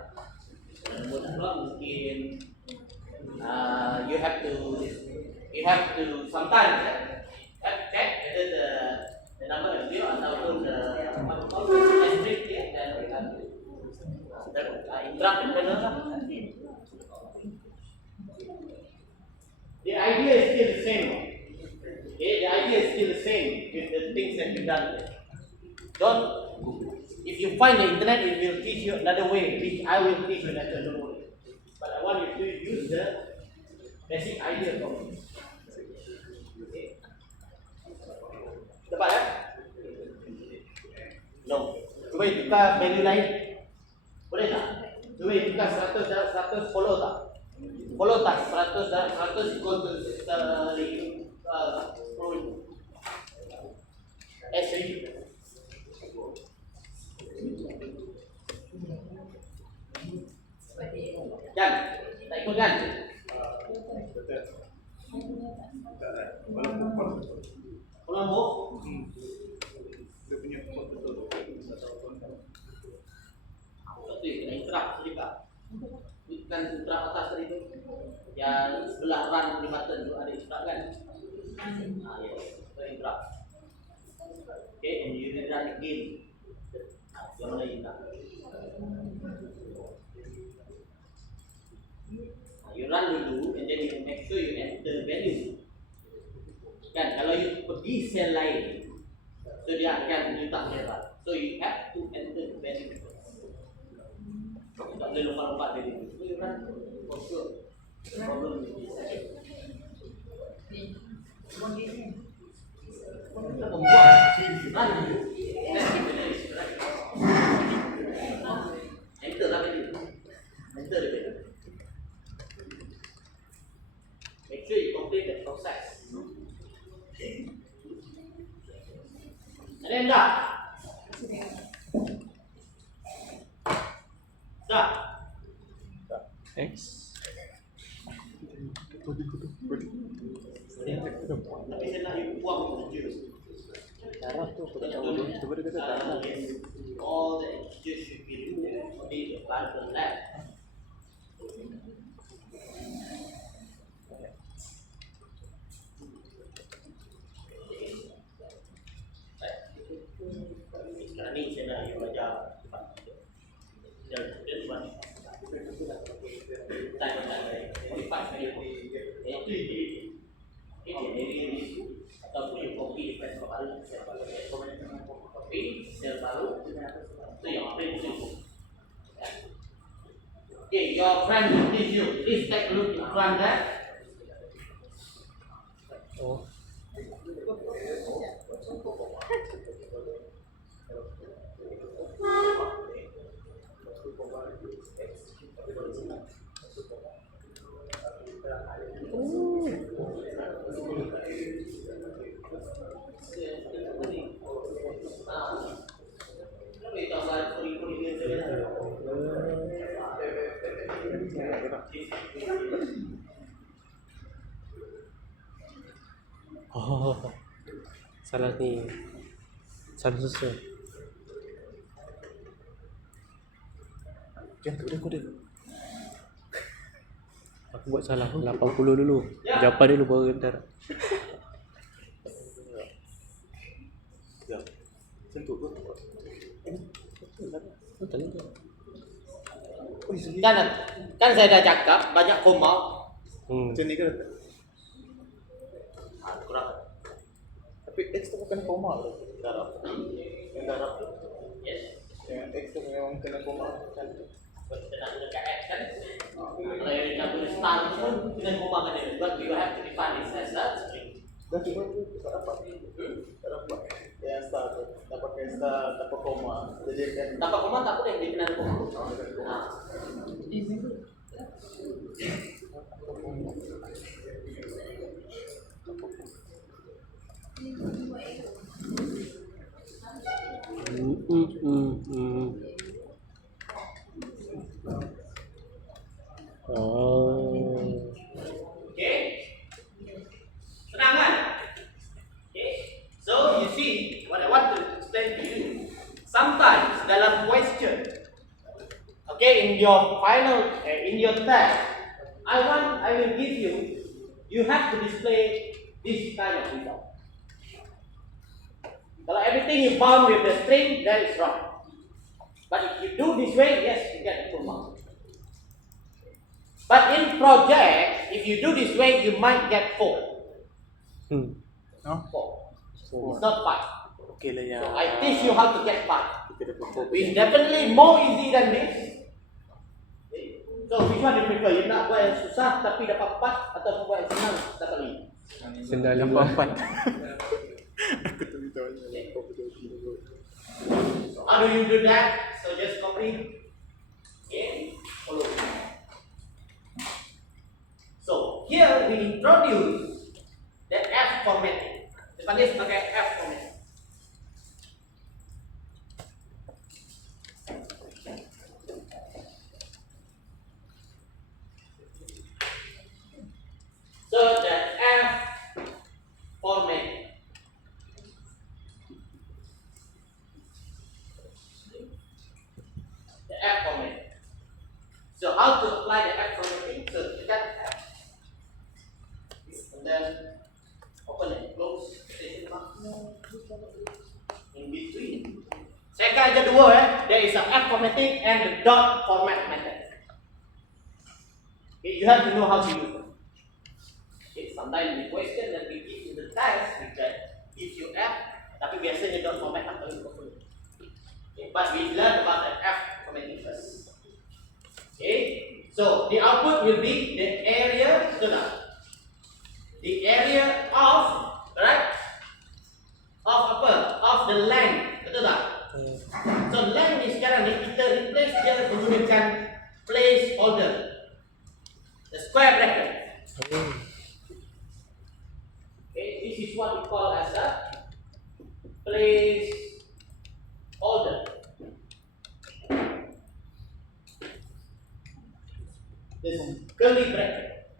Nombor keluar mungkin you have to sometimes have to check whether the number is zero ataupun the asterisk dia dan interrupt the kernel lah. The idea is still the same. Okay, the idea is still the same with the things that you've done. If you find the internet, it will teach you another way, which I will teach you another way. But I want you to use the basic idea from it. Okay. Dapat ya? No. Cuba tukar value lain. Boleh tak? Cuba tukar 100 dan 100 follow tak? Follow tak? 100 dan 100 equal to 10 S3. Kan? Tak ikut kan? Colombo. Dia punya betul. Satu kena interact juga. Bukan interact atas tadi tu. Yang sebelah run di button tu ada interact kan? Yes. Interact. Okay, and you run again. Yang mana interact? You run dulu and then you make sure you enter value. Kan, kalau you pergi sel lain, so dia akan letak merah. So you have to enter value. Tak boleh lompat-lompat dari itu. So you run for sure. Problem with this. Kita membuat run dulu. Enter lah value. Enter the value. Make sure you complete the process. And then dah. X. Tapi saya nak you buang je. Darah tu aku tak tahu. Cuba dia kata tak nak. All the integers should be removed. Only the part on left. Sekarang ni saya nak you belajar dan buat time ini ataupun you copy different baru copy sel baru itu yang print itu. Okay, your friend will teach you. Please take a look in front there. Oh. Oh, salah ni. Salah susun. Jangan tu dia kode. Aku buat salah 80 dulu. Jawapan dulu baru ntar. Ya. Sentuh tu. Betul tak? Kan saya dah cakap banyak koma. Macam ni ke? Kurang. Tapi X tu bukan koma tu. Darab. Yang darab tu. Yes. Yang X tu memang kena koma kan. Kita nak dekat X kan. Kalau yang kita boleh start pun dengan koma kan dia. But you have to define it as a string. Dah cuba tu tak dapat. Tak dapat. Yang start tu. Tak pakai start, tak pakai koma. Jadi kan Tanpa koma tak boleh dia kena koma. Nah. Oh. Okay. Senang kan? Okay. So you see what I want to explain to you. Sometimes dalam question, okay, in your final, in your test, I will give you. You have to display this kind of result. Kalau everything you found with the string, that is wrong. But if you do this way, yes, you get full mark. But in project, if you do this way, you might get 4. no? 4. It's not 5. Okey lah ya. So I teach you how to get 5. Kita dapat 4. It's definitely more easy than this. Okay. So which one you prefer? You nak buat yang susah tapi dapat 4 atau buat yang senang dapat 5? Sendal Nampak 5. 4. Aku tak tahu ni. So how do you do that? So just copy. Okay. Follow. So here we introduce the F formatting. Dipanggil sebagai F formatting. formatting and the dot format method. Okay, you have to know how to use them. Okay, sometimes the question that we give in the test, we can give you F, tapi biasanya dot format atau okay, but we learn about the F formatting first. Okay, so the output will be the area, the area of, right? Of the length, betul tak? So length ni sekarang ni kita replace dia menggunakan placeholder, the square bracket. Okay, this is what we call as a placeholder. This curly bracket.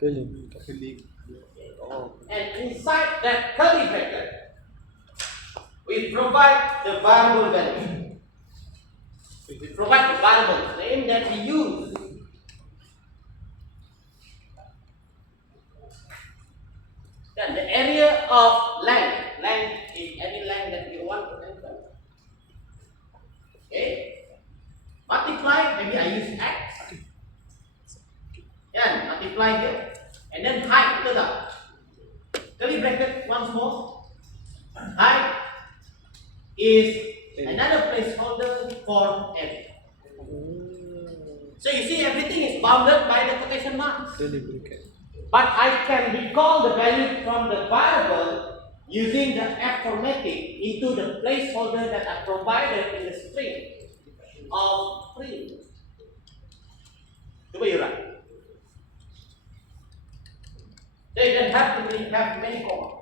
And inside that curly bracket, we provide the variable value. We provide the variable name that we use. Then the area of length is any length that you want to enter. Okay. Multiply, maybe I use X. Yeah, multiply here. And then height, betul tak? Curly bracket once more. Height is another placeholder for area. So you see everything is bounded by the quotation marks. But I can recall the value from the variable using the F formatting into the placeholder that I provided in the string of string. Coba you write. They don't have to have many commas.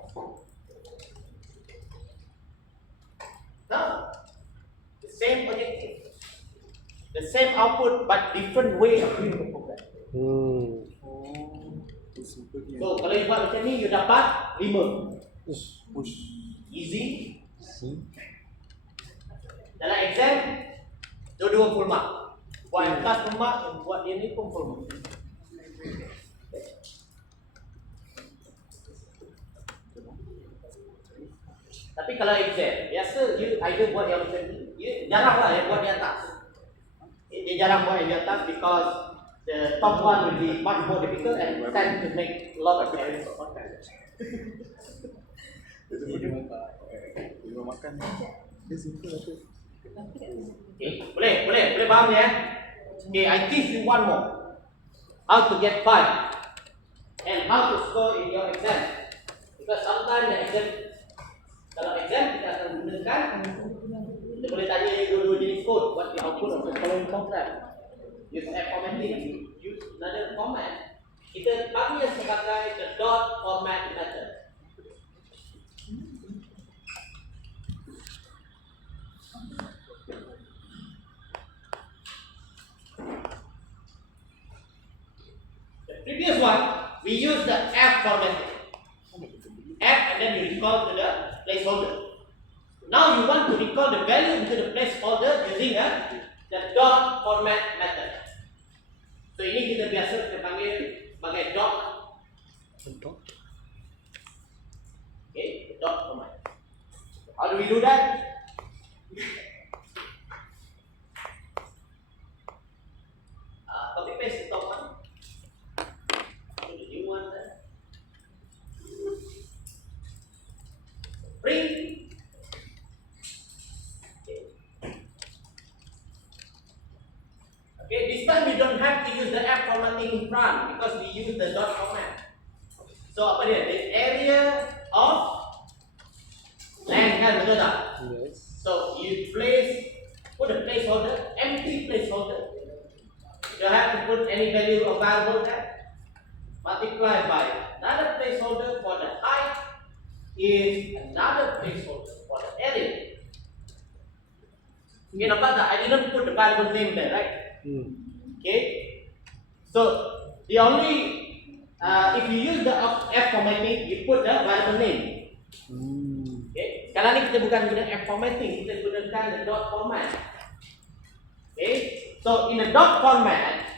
No, the same objective, the same output, but different way of doing the program. So kalau you buat macam ni, you dapat 5. Easy. Dalam exam, dua-dua full mark. Buat yang atas full mark, dan buat dia ni pun full mark. Tapi kalau exam, biasa you either buat yang macam ni, you jaranglah yang buat di atas. Dia jarang buat yang di atas because the top one will be much more difficult and tend to make a lot of errors of content. Okay, boleh faham ya? Okay, I teach you one more. How to get 5 and how to score in your exam. Because sometimes the exam, kalau exam kita akan gunakan, kita boleh tanya dua-dua jenis code, what the output of the following program. Use F formatting, use another format. Kita panggil sebagai the dot format method. The previous one, we use the F formatting. F and then you recall to the placeholder. Now you want to recall the value into the placeholder using the dot format method. So ini kita biasa panggil sebagai dot. Okay, dot format. How do we do that? Copy paste the top one. To the new one there. Print. Okay, this time we don't have to use the F formatting in front because we use the dot format. So apa dia? The area of length kan, betul tak? Yes. So you put a placeholder, empty placeholder. You don't have to put any value of variable there. Multiply by another placeholder for the height is another placeholder for the area. Okay, nampak tak? I didn't put the variable name there, right? Okay, so the only if you use the F formatting, you put the variable name. Okay, sekarang ni kita bukan guna F formatting, kita gunakan the dot format. Okay, so in the dot format,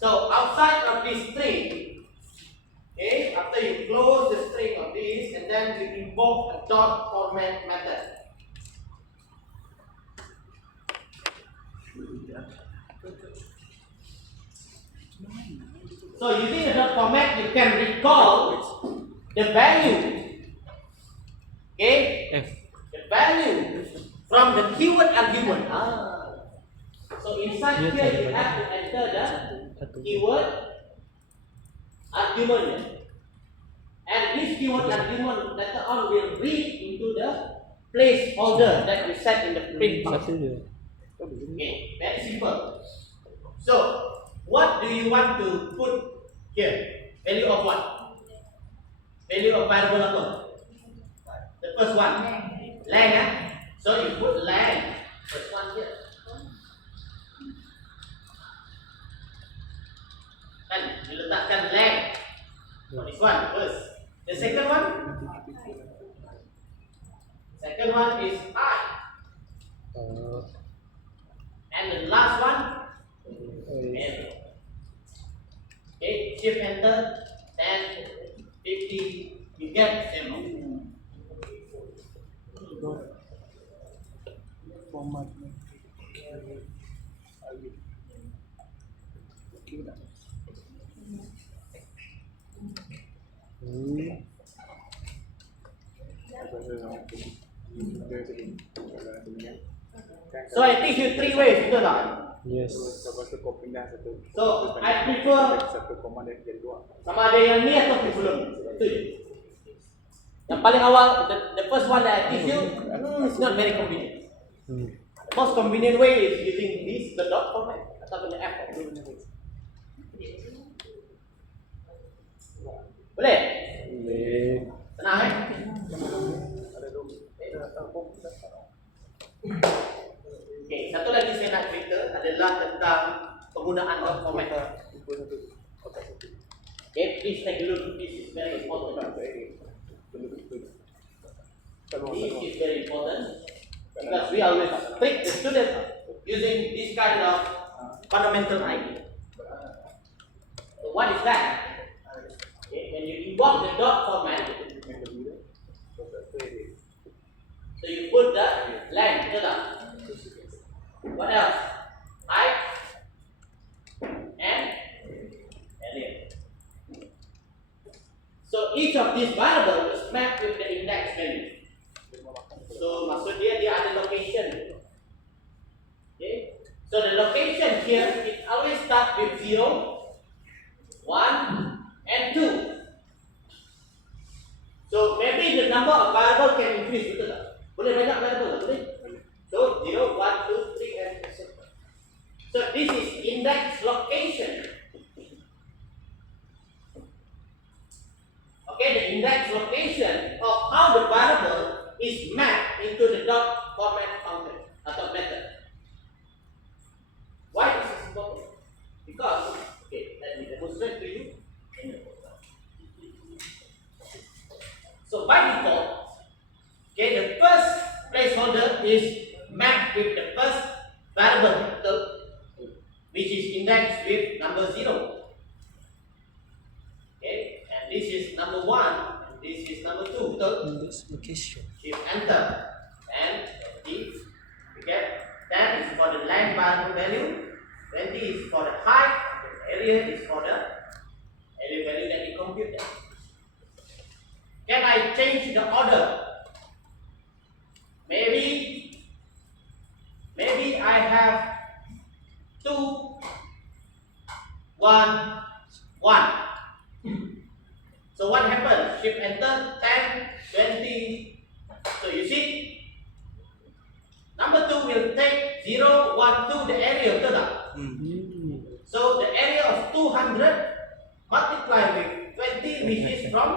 so outside of this string, okay, after you close the string of this, and then you invoke a dot format method. So using the dot format, you can recall the value. Okay, F. the value from the keyword argument. So inside Yes, here sir. you have to enter the Satu. keyword argument. And this keyword argument later on will read into the placeholder that we set in the print Satu function. je. Okay, very simple. So, what do you want to put here? Value of what? Value of variable apa? The first one. Length. So you put length. First one here. Kan, diletakkan length. For this one first. The second one. Second one is height. And the last one. Area. Okay, shift enter. 10, 50. You get the same. Format. So I teach you three ways, betul tak? Yes. So I prefer sama ada yang ni atau sebelum. Itu je. Yang paling awal, the first one that I teach you, it's not very convenient. The most convenient way is using this, the dot format atau the F. Boleh? Boleh. Senang eh? Okay, satu lagi saya nak cerita adalah tentang penggunaan dot format. Okay, please take a look. This is very important. This is very important because we always trick the student using this kind of fundamental idea. So what is that? Okay, when you invoke the dot format, so you put the length, betul tak? What else? Height and area. So each of these variables is mapped with the index value. So maksud dia ada location. Okay. So the location here it always starts with 0, 1, and 2. So maybe the number of variables can increase, betul tak? Boleh banyak variable tak? Boleh. So 0, 1, 2, 3, and etc. So this is index location. Okay, the index location of how the variable is mapped into the dot format function atau method. Why is this important? Because, okay, let me demonstrate to you in the program. So by default, okay, the first placeholder is mapped with the first variable, which is indexed with number 0. Okay, and this is number 1, and this is number 2. So Index location. shift enter, and if you get 10 is for the length variable value, 20 is for the height, and the area is for the area value that you computed. Can I change the order? Maybe I have 2, 1, 1. So what happens? Shift enter 10, 20. So you see, number 2 will take 0, 1, 2, the area, betul tak? So the area of 200 multiplied with 20, which is from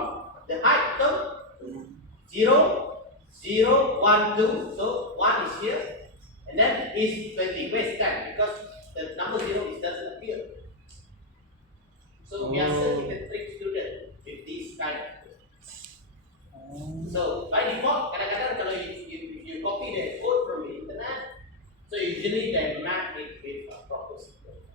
the height term 0, 0, 1, 2. So 1 is here, and then is 20. Where's 10? Because the number 0 is doesn't appear. So biasa kita trick student with this kind of thing. So by default, kadang-kadang kalau you copy the code from the internet, so usually they map it with a proper sequence.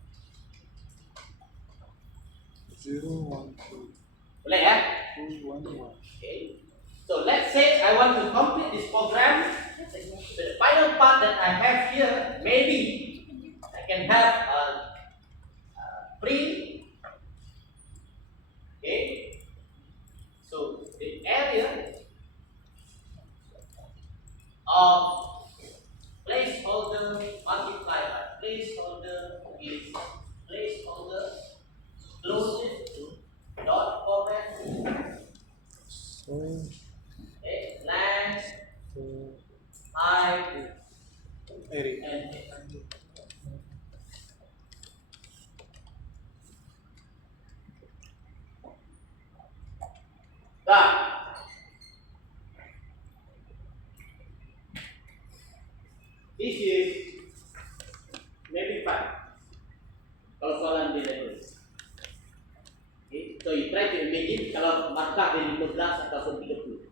0, 1, 2, Boleh ya? 2, 1, 1. Okay. So let's say I want to complete this program. The final part that I have here, maybe I can have a print So you try to imagine kalau markah dari 15 ataupun 30.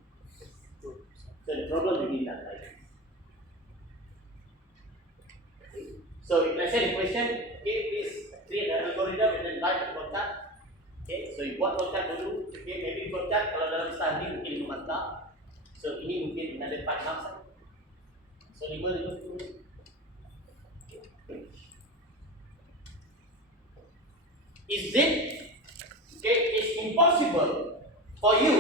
So the problem will be that, right? So if let's say the question, okay, please create an algorithm and then write a flowchart. Okay, so you buat flowchart dulu. Okay, maybe flowchart kalau dalam study mungkin 5 markah. So ini mungkin another 5 marks. So 5 dulu. Is it okay? It's impossible for you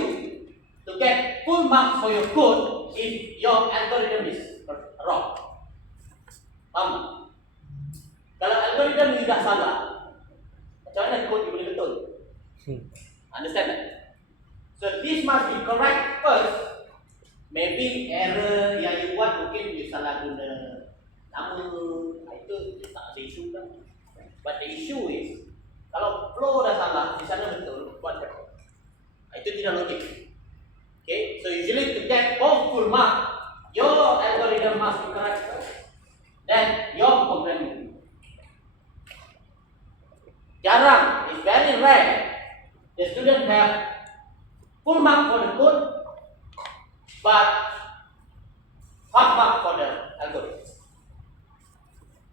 to get full marks for your code if your algorithm is wrong. Paham? Kalau algorithm juga salah, macam mana code boleh betul? Understand that? So this must be correct first. Maybe error yang you buat mungkin you salah guna nama, itu tak ada isu kan? But the issue is kalau flow dah salah, di sana betul, buat apa? Itu tidak logik. Okay, so usually to get both full mark, your algorithm must be correct first. Then your programming. Jarang, it's very rare. The student have full mark for the code, but half mark for the algorithm.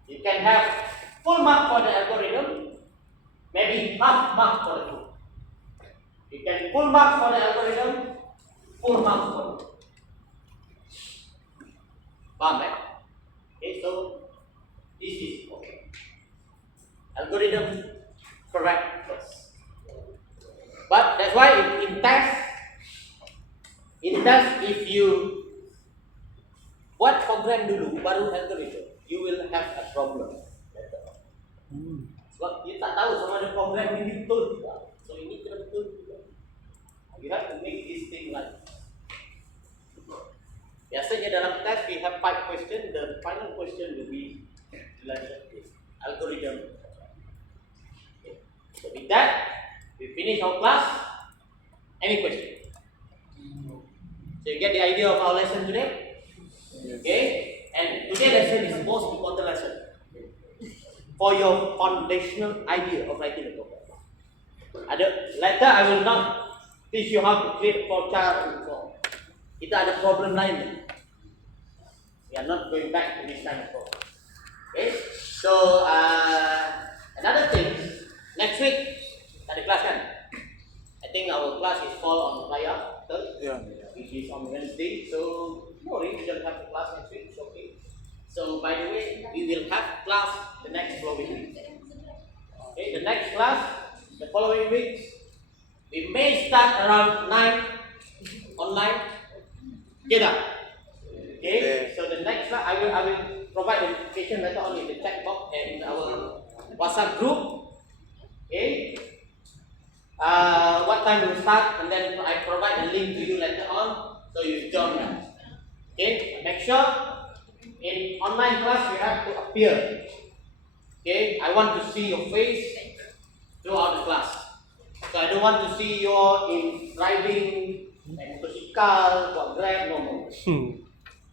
You can have full mark for the algorithm, maybe half mark for the code. You can full mark for the algorithm, full mark for the code. Paham, right? Okay, so this is okay. Algorithm correct first. But that's why in test, if you buat program dulu baru algorithm, you will have a problem. Sebab dia tak tahu sama ada program ini betul juga. So ini kena betul juga. You have to make this thing right. Biasanya dalam test we have 5 questions. The final question will be like this: algorithm. Okay. So with that, we finish our class. Any question? So you get the idea of our lesson today? Okay. And today's lesson is the most important lesson for your foundational idea of writing a program. Later I will not teach you how to create flowchart. Kita ada problem lain. We are not going back to this kind of problem. Okay. So another thing, next week ada kelas kan? I think our class is fall on Raya, which is on Wednesday. So no worry, we don't have a class next week. It's okay. So by the way, we will have class the next following week. Okay, the next class, the following week, we may start around 9 online. Get up. Okay, so the next class, I will provide the notification later on in the chat box and in our WhatsApp group. Okay, what time we start, and then I provide a link to you later on, so you join us. Okay, make sure in online class you have to appear. Okay, I want to see your face throughout the class. So I don't want to see you in driving motorcycle, or Grab, no more.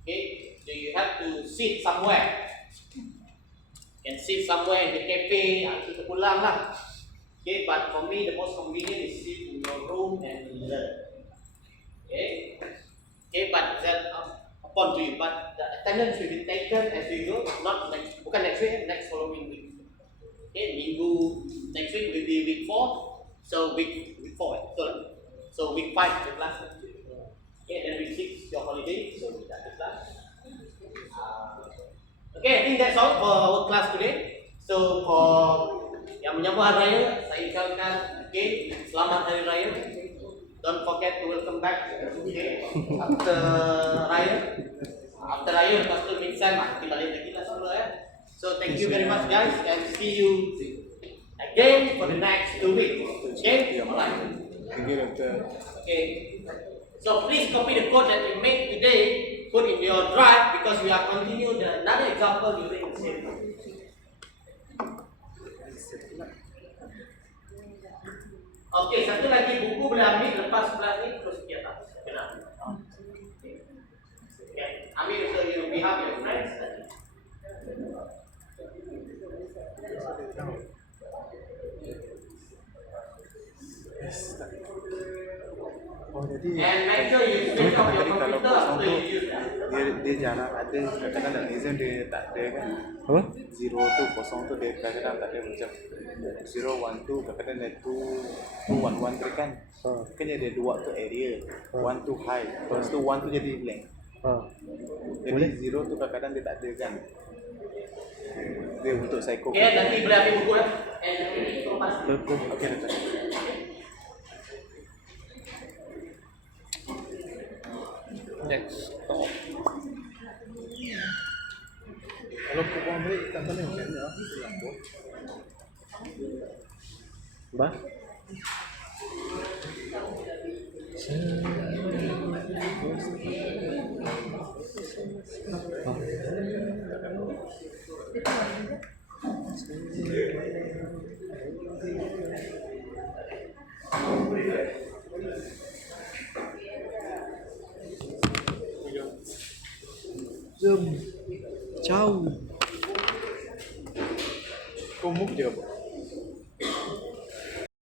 Okay, so you have to sit somewhere. You can sit somewhere in the cafe, kita pulang lah. Okay, but for me the most convenient is sit in your room and learn. Okay, okay, but that upon to you. But the attendance will be taken as we go, not bukan next week, next following week. Okay, minggu next week will be week 4. So week 4, so week 5 the class. Okay, then week 6 your holiday, so we start the class. Okay, I think that's all for our class today. So for yang menyambut Hari Raya, saya ucapkan okay, selamat Hari Raya. Don't forget to welcome back. Okay, after Raya. After Raya, lepas tu mid-sem, kita balik lagi lah semula ya. So thank you very much guys, and see you again for the next 2 weeks. Okay, alright. Okay. So please copy the code that we made today, put in your drive because we are continuing another example using the same code. Okay, satu lagi buku boleh ambil lepas kelas ni terus di atas. Benar. Okay. Ambil so you have your friends. Yes. Oh jadi And make sure you switch off your tadi kalau computer kosong after tu you use that. dia jarang ada, kadang-kadang dalam exam dia tak ada kan. Apa? Zero tu kosong tu dia kadang-kadang tak ada, macam 0, 1, 2 kadang-kadang ada 2, 1, 1 tu kan. Kan ada 2 tu area, 1 tu high, lepas tu 1 tu jadi blank. Jadi 0 tu kadang-kadang dia tak ada kan. Dia untuk psycho. Okay, nanti boleh ambil buku lah. And ini kemas. Okey dah. Next stop. Kalau perempuan balik tak boleh macam mana? Bah. Zoom. Ciao. Kau move je apa?